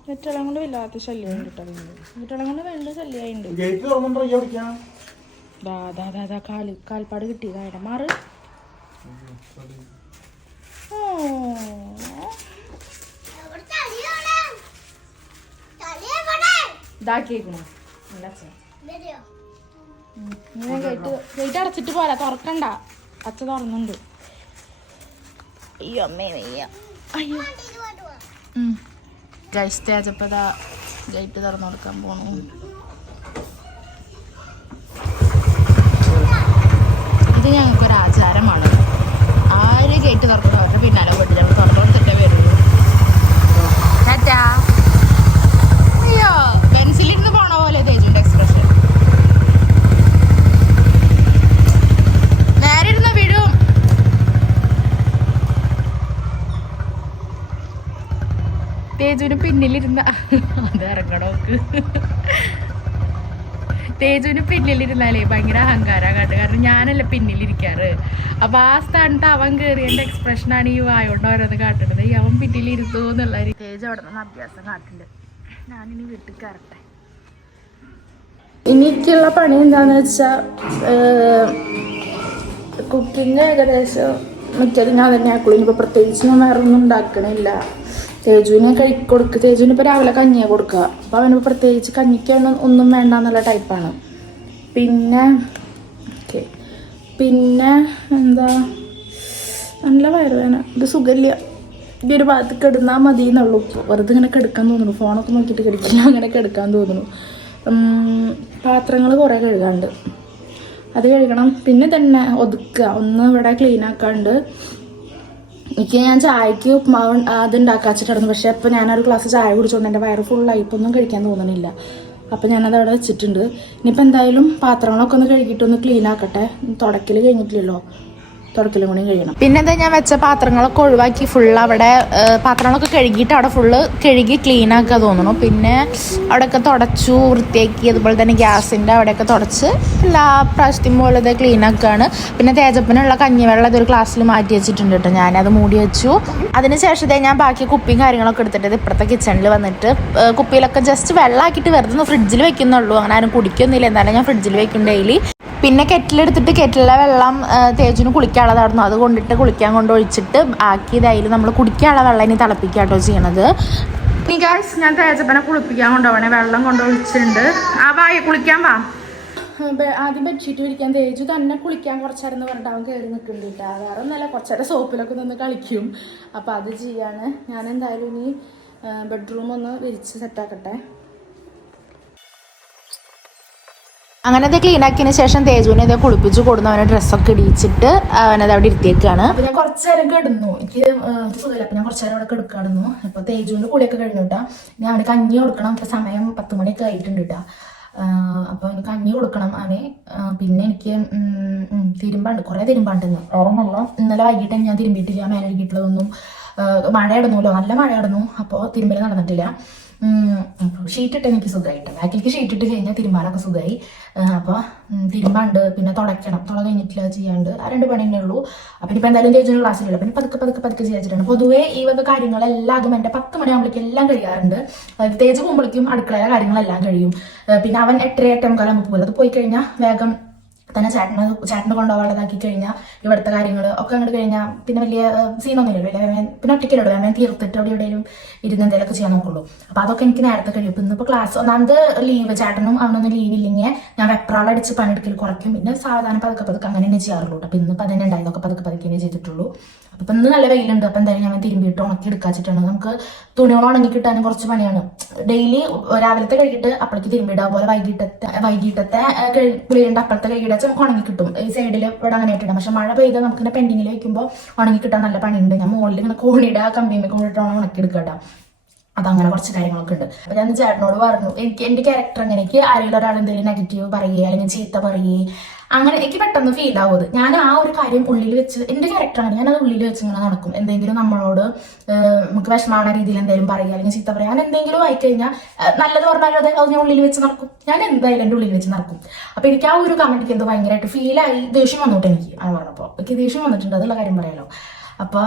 വെറ്റളം കൊണ്ട് വല്ലാത്ത ശല്യം കിട്ടാ. വെറ്റളം കൊണ്ട് വേണ്ട ശല്യമായിട്ടുണ്ട്. കാൽപ്പാട് കിട്ടി. കായട മാറ്. ഇതാക്കിയേക്കണോ ഗേറ്റ് അടച്ചിട്ട് പോരാ. തുറക്കണ്ട. അച്ഛ തുറന്നുണ്ട്. അയ്യോ അമ്മേ വയ്യ. അയ്യോ ഗൈസ് തേജപ്പോ ഗേറ്റ് തുറന്നു കൊടുക്കാൻ പോണു. ഇത് ഞങ്ങൾക്കൊരു ആചാരമാണ്. ആര് ഗേറ്റ് തുറക്കണം അവരുടെ പിന്നാലെ പോയിട്ട് ഞങ്ങൾ തുറന്നു കൊടുത്തിട്ടേ വരുള്ളൂ. ടാറ്റാ. അയ്യോ പെൻസിലിന്ന് പോണ പോലെ തേജുണ്ട് എക്സ്പ്രഷൻ. നേരെ ഇരുന്ന വീഴും. തേജുവിന് പിന്നിലിരുന്ന അത് ഇറങ്ങണോക്ക്. തേജുവിന് പിന്നിലിരുന്നാലേ ഭയങ്കര അഹങ്കാരമാകാണ്ട്. കാരണം ഞാനല്ല പിന്നിലിരിക്കാറ്. അപ്പോൾ ആ സ്ഥാനത്ത് അവൻ കയറിയതിൻ്റെ എക്സ്പ്രഷനാണ് ഈ വായോണ്ട് ഓരോന്ന് കാട്ടുന്നത്. ഈ അവൻ പിന്നിലിരുത്തു എന്നുള്ള തേജ് അവിടെ നിന്ന് അഭ്യാസം കാട്ടുണ്ട്. ഞാനിനി വീട്ടിൽ കയറട്ടെ. എനിക്കുള്ള പണി എന്താണെന്ന് വെച്ചാൽ കുക്കിങ് ഏകദേശം മറ്റേത് ഞാൻ തന്നെ ആക്കുള്ളൂ. ഇനിയിപ്പോൾ പ്രത്യേകിച്ച് ഞാൻ വേറെ ഒന്നും ഉണ്ടാക്കണില്ല. തേജുവിനെ കൊടുക്കുക. തേജുവിന് ഇപ്പോൾ രാവിലെ കഞ്ഞിയാണ് കൊടുക്കുക. അപ്പോൾ അവനിപ്പോൾ പ്രത്യേകിച്ച് കഞ്ഞിക്ക് ഒന്നും വേണ്ട എന്നുള്ള ടൈപ്പാണ്. പിന്നെ എന്താ നല്ല വയറുവേന. ഇത് സുഖമില്ല. ഈ ഒരു ഭാഗത്ത് കിടന്നാൽ മതി എന്നുള്ളൂ. വെറുതെ ഇങ്ങനെ കിടക്കാൻ തോന്നുന്നു. ഫോണൊക്കെ നോക്കിയിട്ട് കിടക്കില്ല. അങ്ങനെ കിടക്കാൻ തോന്നുന്നു. പാത്രങ്ങൾ കുറേ കഴുകാണ്ട് അത് കഴുകണം. പിന്നെ തന്നെ ഒതുക്കുക. ഒന്ന് ഇവിടെ ക്ലീൻ ആക്കാണ്ട്. എനിക്ക് ഞാൻ ചായക്ക് ഉപ്മാവ് അത് ഉണ്ടാക്കാച്ചിട്ടായിരുന്നു. പക്ഷേ ഇപ്പോൾ ഞാനൊരു ഗ്ലാസ് ചായ കുടിച്ചുകൊണ്ട് എൻ്റെ വയറ് ഫുള്ളായി. ഇപ്പോൾ ഒന്നും കഴിക്കാൻ തോന്നണില്ല. അപ്പോൾ ഞാനത് അവിടെ വെച്ചിട്ടുണ്ട്. ഇനിയിപ്പോൾ എന്തായാലും പാത്രങ്ങളൊക്കെ ഒന്ന് കഴുകിയിട്ടൊന്ന് ക്ലീൻ ആക്കട്ടെ. തുടക്കൽ കഴിഞ്ഞിട്ടില്ലല്ലോ. തുടക്കലും കൂടി കഴിയണം. പിന്നെ എന്താ ഞാൻ വെച്ച പാത്രങ്ങളൊക്കെ ഒഴിവാക്കി ഫുള്ള് അവിടെ പാത്രങ്ങളൊക്കെ കഴുകിയിട്ട് അവിടെ ഫുള്ള് കഴുകി ക്ലീൻ ആക്കുക തോന്നുന്നു. പിന്നെ അവിടെയൊക്കെ തുടച്ചു വൃത്തിയാക്കി. അതുപോലെ തന്നെ ഗ്യാസിൻ്റെ അവിടെയൊക്കെ തുടച്ച് എല്ലാ പ്രാവശ്യത്തെയും പോലെ ഇത് ക്ലീൻ ആക്കുകയാണ്. പിന്നെ തേജപ്പനുള്ള കഞ്ഞിവെള്ളം ഇതൊരു ഗ്ലാസ്സിൽ മാറ്റി വെച്ചിട്ടുണ്ട് കേട്ടോ. ഞാനത് മൂടി വെച്ചു. അതിനുശേഷം ഞാൻ ബാക്കി കുപ്പിയും കാര്യങ്ങളൊക്കെ എടുത്തിട്ട് ഇപ്പുറത്തെ കിച്ചണിൽ വന്നിട്ട് കുപ്പിയിലൊക്കെ ജസ്റ്റ് വെള്ളമാക്കിയിട്ട് വെറുതെ ഒന്ന് ഫ്രിഡ്ജിൽ വെക്കുന്നുള്ളൂ. അങ്ങനെ ആരും കുടിക്കൊന്നുമില്ല. എന്നാലും ഞാൻ ഫ്രിഡ്ജിൽ വെക്കും ഡെയിലി. പിന്നെ കെറ്റിലെടുത്തിട്ട് കെറ്റിലെ വെള്ളം തേജിന് കുളിക്കാനുള്ളതായിരുന്നു. അത് കൊണ്ടിട്ട് കുളിക്കാൻ കൊണ്ടൊഴിച്ചിട്ട് ആക്കിയതായാലും നമ്മൾ കുടിക്കാനുള്ള വെള്ളം ഇനി തിളപ്പിക്കാട്ടോ ചെയ്യണത്. ഇനി ഗൈസ് ഞാൻ തേജപ്പനെ കുളിപ്പിക്കാൻ കൊണ്ടുപോകണേ. വെള്ളം കൊണ്ടൊഴിച്ചിട്ടുണ്ട്. ആ വായി കുളിക്കാൻ വാ. ആദ്യം ബെഡ്ഷീറ്റ് വിരിക്കാൻ തേജു തന്നെ കുളിക്കാൻ കുറച്ചേരം പറഞ്ഞിട്ട് അവൻ കയറി നിൽക്കുന്നുണ്ട് കേട്ടോ. വേറെ ഒന്നല്ല, കുറച്ചേരം സോപ്പിലൊക്കെ നിന്ന് കളിക്കും. അപ്പോൾ അത് ചെയ്യാണ്. ഞാൻ എന്തായാലും ഇനി ബെഡ്റൂം ഒന്ന് വിരിച്ച് സെറ്റാക്കട്ടെ. അങ്ങനത്തെ ക്ലീൻ ആക്കിയതിന് ശേഷം തേജുവിനെ ഇതേ കുളിപ്പിച്ച് കൊടുന്നു. അവനെ ഡ്രസ്സൊക്കെ ഇടിച്ചിട്ട് അവനത് അവിടെ ഇരുത്തിയേക്കാണ്. അപ്പോൾ ഞാൻ കുറച്ചേരം കിടന്നു. എനിക്ക് സുഖമില്ല. അപ്പോൾ ഞാൻ കുറച്ചേരം അവിടെ കിടക്കാടുന്നു. അപ്പോൾ തേജുവിൻ്റെ കുളിയൊക്കെ കഴിഞ്ഞു കേട്ടോ. ഞാൻ അവന് കഞ്ഞി കൊടുക്കണം. ഇപ്പോൾ സമയം 10 മണിയൊക്കെ ആയിട്ടുണ്ട് കേട്ടോ. അപ്പോൾ എനിക്ക് കഞ്ഞി കൊടുക്കണം അവന്. പിന്നെ എനിക്ക് തിരുമ്പാണ്ട്, കുറേ തിരുമ്പാണ്ടെന്ന്. ഓർമ്മല്ല, ഇന്നലെ വൈകിട്ട് ഞാൻ തിരുമ്പിയിട്ടില്ല. മേലെ കഴുകിയിട്ടുള്ളതൊന്നും. മഴ ഇടുന്നല്ലോ, നല്ല മഴ ഇടുന്നു. അപ്പോൾ തിരുമ്പൽ നടന്നിട്ടില്ല. ഷീറ്റിട്ട് എനിക്ക് സുഖമായിട്ട് ബാക്കിലേക്ക് ഷീറ്റിട്ട് കഴിഞ്ഞാൽ തിരുമ്പാനൊക്കെ സുഖമായി. അപ്പോൾ തിരുമ്പാണ്ട്, പിന്നെ തുടയ്ക്കണം. തുള കഴിഞ്ഞിട്ടില്ല, ചെയ്യാണ്ട്. ആ 2 പണി തന്നെ ഉള്ളൂ. അപ്പം ഇനിയിപ്പോൾ എന്തായാലും തേജിന് ക്ലാസ്സിലുള്ള പിന്നെ പതുക്കെ ചെയ്യാച്ചിട്ടാണ്. പൊതുവേ ഈ വക കാര്യങ്ങളെല്ലാം എൻ്റെ 10 മണിയാകുമ്പോഴേക്കും എല്ലാം കഴിയാറുണ്ട്. അതായത് തേജ് പോകുമ്പോഴേക്കും അടുക്കളയിലെ കാര്യങ്ങളെല്ലാം കഴിയും. പിന്നെ അവൻ 8:30 പോലെ അത് പോയി കഴിഞ്ഞാൽ വേഗം തന്നെ ചേട്ടനെ കൊണ്ടുപോകാനുള്ളതാക്കി കഴിഞ്ഞാൽ ഇവിടുത്തെ കാര്യങ്ങൾ ഒക്കെ അങ്ങോട്ട് കഴിഞ്ഞാൽ പിന്നെ വലിയ സീനൊന്നുമില്ലല്ലോ. വലിയ പിന്നെ ഒറ്റയ്ക്കല്ലോ ഞാൻ തീർത്തിട്ട് അവിടെ എവിടെയും ഇരുന്ന് എന്തെങ്കിലുമൊക്കെ ചെയ്യാൻ നോക്കുള്ളൂ. അപ്പോൾ അതൊക്കെ എനിക്ക് നേരത്തെ കഴിയും. ഇപ്പം ഇന്നിപ്പോൾ ക്ലാസ് ഒന്നാമത് ലീവ്, ചേട്ടനും അവനൊന്നും ലീവില്ലെങ്കിൽ ഞാൻ വെപ്രാളടിച്ച് പണിയെടുക്കൽ കുറയ്ക്കും. പിന്നെ സാവധാനം പതുക്കെ അങ്ങനെ തന്നെ ചെയ്യാറുള്ളൂ. അപ്പോൾ ഇന്നിപ്പോൾ അതന്നെ ഉണ്ടായി. ഇതൊക്കെ പതുക്കെ ചെയ്തിട്ടുള്ളൂ. അപ്പം ഇന്ന് നല്ല വെയിലുണ്ട്. അപ്പം എന്തായാലും ഞാൻ തിരുമ്പിയിട്ട് ഉണക്കി എടുക്കാച്ചിട്ടാണ്. നമുക്ക് തുണികൾ ഉണങ്ങി കിട്ടാനും കുറച്ച് പണിയാണ്. ഡെയിലി രാവിലത്തെ കഴുകിയിട്ട് അപ്പോഴേക്ക് തിരുമ്പിടുക. അതുപോലെ വൈകിട്ടത്തെ കുളിയുണ്ട് അപ്പോഴത്തെ കഴുകിയിട്ട് നമുക്ക് ഉണങ്ങി കിട്ടും. ഈ സൈഡിൽ ഇവിടെ അങ്ങനെ ഇട്ടിടാം. പക്ഷെ മഴ പെയ്താൽ നമുക്കിങ്ങനെ പെൻഡിങ്ങിൽ വയ്ക്കുമ്പോൾ ഉണങ്ങി കിട്ടാൻ നല്ല പണിയുണ്ട്. ഞാൻ മുകളിൽ ഇങ്ങനെ കോണിയുടെ കമ്പിയുമ്പോൾ കൊണ്ടിട്ടാണ് ഉണക്കി എടുക്കട്ടോ. അതങ്ങനെ കുറച്ച് കാര്യങ്ങളൊക്കെ ഉണ്ട്. അപ്പൊ ഞാൻ ചേട്ടനോട് പറഞ്ഞു, എന്റെ ക്യാരക്ടർ അങ്ങനെ, എനിക്ക് ആരെങ്കിലും ഒരാൾ എന്തെങ്കിലും നെഗറ്റീവ് പറയുകയോ അല്ലെങ്കിൽ ചീത്ത പറയുകയോ അങ്ങനെ എനിക്ക് പെട്ടെന്ന് ഫീൽ ആവുന്നത്. ഞാൻ ആ ഒരു കാര്യം ഉള്ളിൽ വെച്ച്, എന്റെ ക്യാരക്ടറാണ്, ഞാനത് ഉള്ളിൽ വെച്ച് ഇങ്ങനെ നടക്കും. എന്തെങ്കിലും നമ്മളോട് നമുക്ക് വിഷമാവുന്ന രീതിയിൽ എന്തെങ്കിലും പറയുക അല്ലെങ്കിൽ ചീത്ത പറയുക അങ്ങനെ എന്തെങ്കിലും ആയിക്കഴിഞ്ഞാൽ നല്ലത് പറഞ്ഞാലും അത് ഞാൻ ഉള്ളിൽ വെച്ച് നടക്കും. ഞാൻ എന്തായാലും എൻ്റെ ഉള്ളിൽ വെച്ച് നടക്കും. അപ്പൊ എനിക്ക് ആ ഒരു കമന്റിക്ക് എന്തോ ഭയങ്കരമായിട്ട് ഫീലായി, ദേഷ്യം വന്നോട്ടെ എനിക്ക്. അത് പറഞ്ഞപ്പോൾ എനിക്ക് ദേഷ്യം വന്നിട്ടുണ്ട്, അതുള്ള കാര്യം പറയാലോ. അപ്പോൾ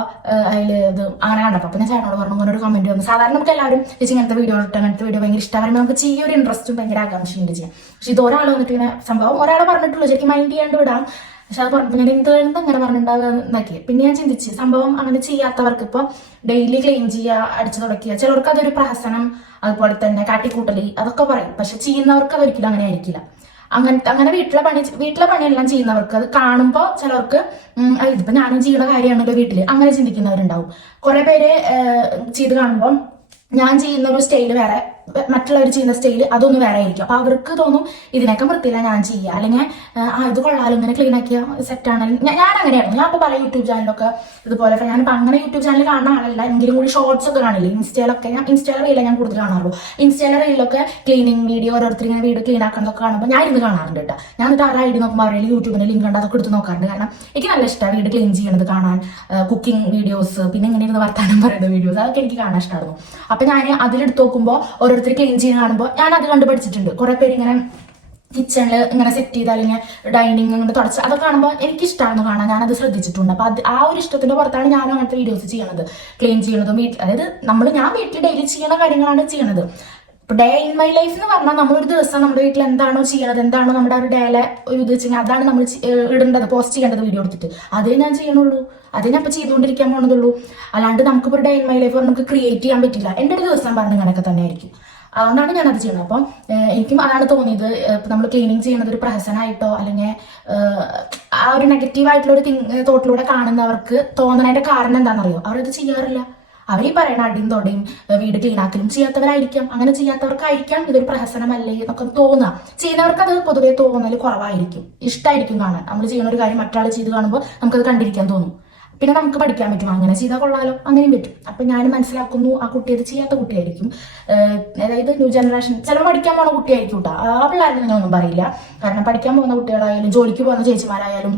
അതിൽ ഇത് അങ്ങനെ കണ്ടപ്പോൾ അപ്പോൾ ഞാൻ ചേട്ടനോട് പറഞ്ഞു, അങ്ങനെ ഒരു കമന്റ് വന്നു. സാധാരണ നമുക്ക് എല്ലാവരും ചേച്ചി ഇങ്ങനത്തെ വീഡിയോ ഇട്ട് അങ്ങനത്തെ വീഡിയോ ഭയങ്കര ഇഷ്ടമാണ്, നമുക്ക് ചെയ്യുക ഒരു ഇൻട്രസ്റ്റും ഭയങ്കര ആകാംക്ഷയുണ്ട് ചെയ്യാം. പക്ഷെ ഇത് ഒരാൾ വന്നിട്ട് ഇങ്ങനെ സംഭവം ഒരാളെ പറഞ്ഞിട്ടുള്ളൂ, ശരിക്കും മൈൻഡ് ചെയ്യാണ്ട് വിടാം. പക്ഷെ അത് പറഞ്ഞപ്പോൾ ഞാൻ എന്ത് അങ്ങനെ പറഞ്ഞിട്ടുണ്ടാകുക എന്നൊക്കെ. പിന്നെ ഞാൻ ചിന്തിച്ച്, സംഭവം അങ്ങനെ ചെയ്യാത്തവർക്ക് ഇപ്പോൾ ഡെയിലി ക്ലീൻ ചെയ്യുക, അടിച്ചു തുടയ്ക്കുക, ചിലർക്ക് അതൊരു പ്രഹസനം, അതുപോലെ തന്നെ കാട്ടിക്കൂട്ടലി അതൊക്കെ പറയും. പക്ഷെ ചെയ്യുന്നവർക്ക് അതൊരിക്കലും അങ്ങനെ ആയിരിക്കില്ല. അങ്ങനെ വീട്ടിലെ പണിയെല്ലാം ചെയ്യുന്നവർക്ക് അത് കാണുമ്പോൾ ചിലർക്ക് ഇതിപ്പോ ഞാനും ചെയ്യുന്ന കാര്യമാണല്ലോ വീട്ടില്, അങ്ങനെ ചിന്തിക്കുന്നവരുണ്ടാവും. കുറെ പേര് ചെയ്ത് കാണുമ്പോൾ ഞാൻ ചെയ്യുന്ന ഒരു സ്റ്റൈല് വേറെ, മറ്റുള്ളവർ ചെയ്യുന്ന സ്റ്റൈല് അതൊന്ന് വേറെ ആയിരിക്കും. അപ്പൊ അവർക്ക് തോന്നും ഇതിനൊക്കെ വൃത്തിയില്ല ഞാൻ ചെയ്യുക, അല്ലെങ്കിൽ ഇത് കൊള്ളാലും ഇങ്ങനെ ക്ലീൻ ആക്കിയ സെറ്റാണ്. ഞാൻ അങ്ങനെയാണ്. ഞാൻ ഇപ്പോൾ പല യൂട്യൂബ് ചാനലൊക്കെ ഇതുപോലെ, ഞാനിപ്പോൾ അങ്ങനെ യൂട്യൂബ് ചാനൽ കാണുന്ന ആളല്ല, എങ്കിലും കൂടി ഷോർട്സ് ഒക്കെ കാണില്ലേ ഇൻസ്റ്റയിലൊക്കെ. ഇൻസ്റ്റയിലെ റീലാണ് ഞാൻ കൂടുതൽ കാണാറുള്ളൂ. ഇൻസ്റ്റയിലെ റീലൊക്കെ ക്ലീനിങ് വീഡിയോ, ഓരോരുത്തർ ഇങ്ങനെ വീഡിയോ ക്ലീൻ ആക്കുന്നതൊക്കെ കാണുമ്പോൾ ഞാൻ ഇന്ന് കാണാറുണ്ട് കേട്ടോ. ഞാൻ എന്നിട്ട് ആ ഐഡി നോക്കുമ്പോൾ അവരുടെ യൂട്യൂബിന് ലിങ്ക് ഉണ്ട്, അതൊക്കെ എടുത്ത് നോക്കാറുണ്ട്. കാരണം എനിക്ക് നല്ല ഇഷ്ടമാണ് വീട് ക്ലീൻ ചെയ്യണത് കാണാൻ, കുക്കിംഗ് വീഡിയോസ്, പിന്നെ ഇങ്ങനെ ഇരുന്ന് വർത്താനം പറയുന്ന വീഡിയോസ്, അതൊക്കെ എനിക്ക് കാണാൻ ഇഷ്ടമായിരുന്നു. അപ്പൊ ഞാൻ അതിലെടുത്ത് നോക്കുമ്പോൾ ഓരോരുത്തർ ക്ലീൻ ചെയ്യുന്ന കാണുമ്പോൾ ഞാൻ അത് കണ്ടു പഠിച്ചിട്ടുണ്ട്. കുറെ പേര് ഇങ്ങനെ കിച്ചണിൽ ഇങ്ങനെ സെറ്റ് ചെയ്ത് അല്ലെങ്കിൽ ഡൈനിങ് ഇങ്ങനെ തുടച്ച് അതൊക്കെ കാണുമ്പോൾ എനിക്ക് ഇഷ്ടമാണെന്ന് കാണാൻ, ഞാനത് ശ്രദ്ധിച്ചിട്ടുണ്ട്. അപ്പൊ അത് ആ ഒരു ഇഷ്ടത്തിന്റെ പുറത്താണ് ഞാൻ അങ്ങനത്തെ വീഡിയോസ് ചെയ്യണത്, ക്ലീൻ ചെയ്യണതും അതായത് ഞാൻ വീട്ടിൽ ഡെയിലി ചെയ്യുന്ന കാര്യങ്ങളാണ് ചെയ്യണത്. ഇപ്പൊ ഡേ ഇൻ മൈ ലൈഫ് എന്ന് പറഞ്ഞാൽ നമ്മളൊരു ദിവസം നമ്മുടെ വീട്ടിൽ എന്താണോ ചെയ്യണത്, എന്താണോ നമ്മുടെ ഒരു ഡേയിലെ ഒരു ഇത് വെച്ചാൽ അതാണ് നമ്മൾ ഇടേണ്ടത്, പോസ്റ്റ് ചെയ്യേണ്ടത് വീഡിയോ എടുത്തിട്ട്. അതേ ഞാൻ ചെയ്യണുള്ളൂ, അതേ ഞാൻ ഇപ്പൊ ചെയ്തുകൊണ്ടിരിക്കാൻ പോണതുള്ളൂ. അല്ലാണ്ട് നമുക്കിപ്പോൾ ഡേ ഇൻ മൈ ലൈഫ് നമുക്ക് ക്രിയേറ്റ് ചെയ്യാൻ പറ്റില്ല. എൻ്റെ ഒരു ദിവസം പറഞ്ഞ കണക്കെ തന്നെ ആയിരിക്കും. അതുകൊണ്ടാണ് ഞാനത് ചെയ്യുന്നത്. അപ്പം എനിക്കും അതാണ് തോന്നിയത്, നമ്മൾ ക്ലീനിങ് ചെയ്യുന്നത് ഒരു പ്രഹസനമായിട്ടോ അല്ലെങ്കിൽ ആ ഒരു നെഗറ്റീവായിട്ടുള്ള ഒരു തോട്ടിലൂടെ കാണുന്നവർക്ക് തോന്നണതിന്റെ കാരണം എന്താണെന്നറിയോ? അവരത് ചെയ്യാറില്ല. അവർ ഈ പറയുന്ന അടിയും തൊടയും വീട് ക്ലീനാക്കലും ചെയ്യാത്തവരായിരിക്കാം. അങ്ങനെ ചെയ്യാത്തവർക്കായിരിക്കാം ഇതൊരു പ്രഹസനമല്ലേ എന്നൊക്കെ തോന്നുക. ചെയ്യുന്നവർക്ക് അത് പൊതുവെ തോന്നൽ കുറവായിരിക്കും, ഇഷ്ടമായിരിക്കും കാണാൻ. നമ്മൾ ചെയ്യുന്ന ഒരു കാര്യം മറ്റൊരാൾ ചെയ്ത് കാണുമ്പോൾ നമുക്കത് കണ്ടിരിക്കാൻ തോന്നും. പിന്നെ നമുക്ക് പഠിക്കാൻ പറ്റും, അങ്ങനെ ചെയ്താൽ കൊള്ളാലോ, അങ്ങനെയും പറ്റും. അപ്പൊ ഞാൻ മനസ്സിലാക്കുന്നു ആ കുട്ടി അത് ചെയ്യാത്ത കുട്ടിയായിരിക്കും. അതായത് ന്യൂ ജനറേഷൻ ചിലപ്പോൾ പഠിക്കാൻ പോകുന്ന കുട്ടിയായിരിക്കും കേട്ടോ. ആ പിള്ളേർക്ക് ഒന്നും പറയില്ല. കാരണം പഠിക്കാൻ പോകുന്ന കുട്ടികളായാലും ജോലിക്ക് പോകുന്ന ചേച്ചിമാരായാലും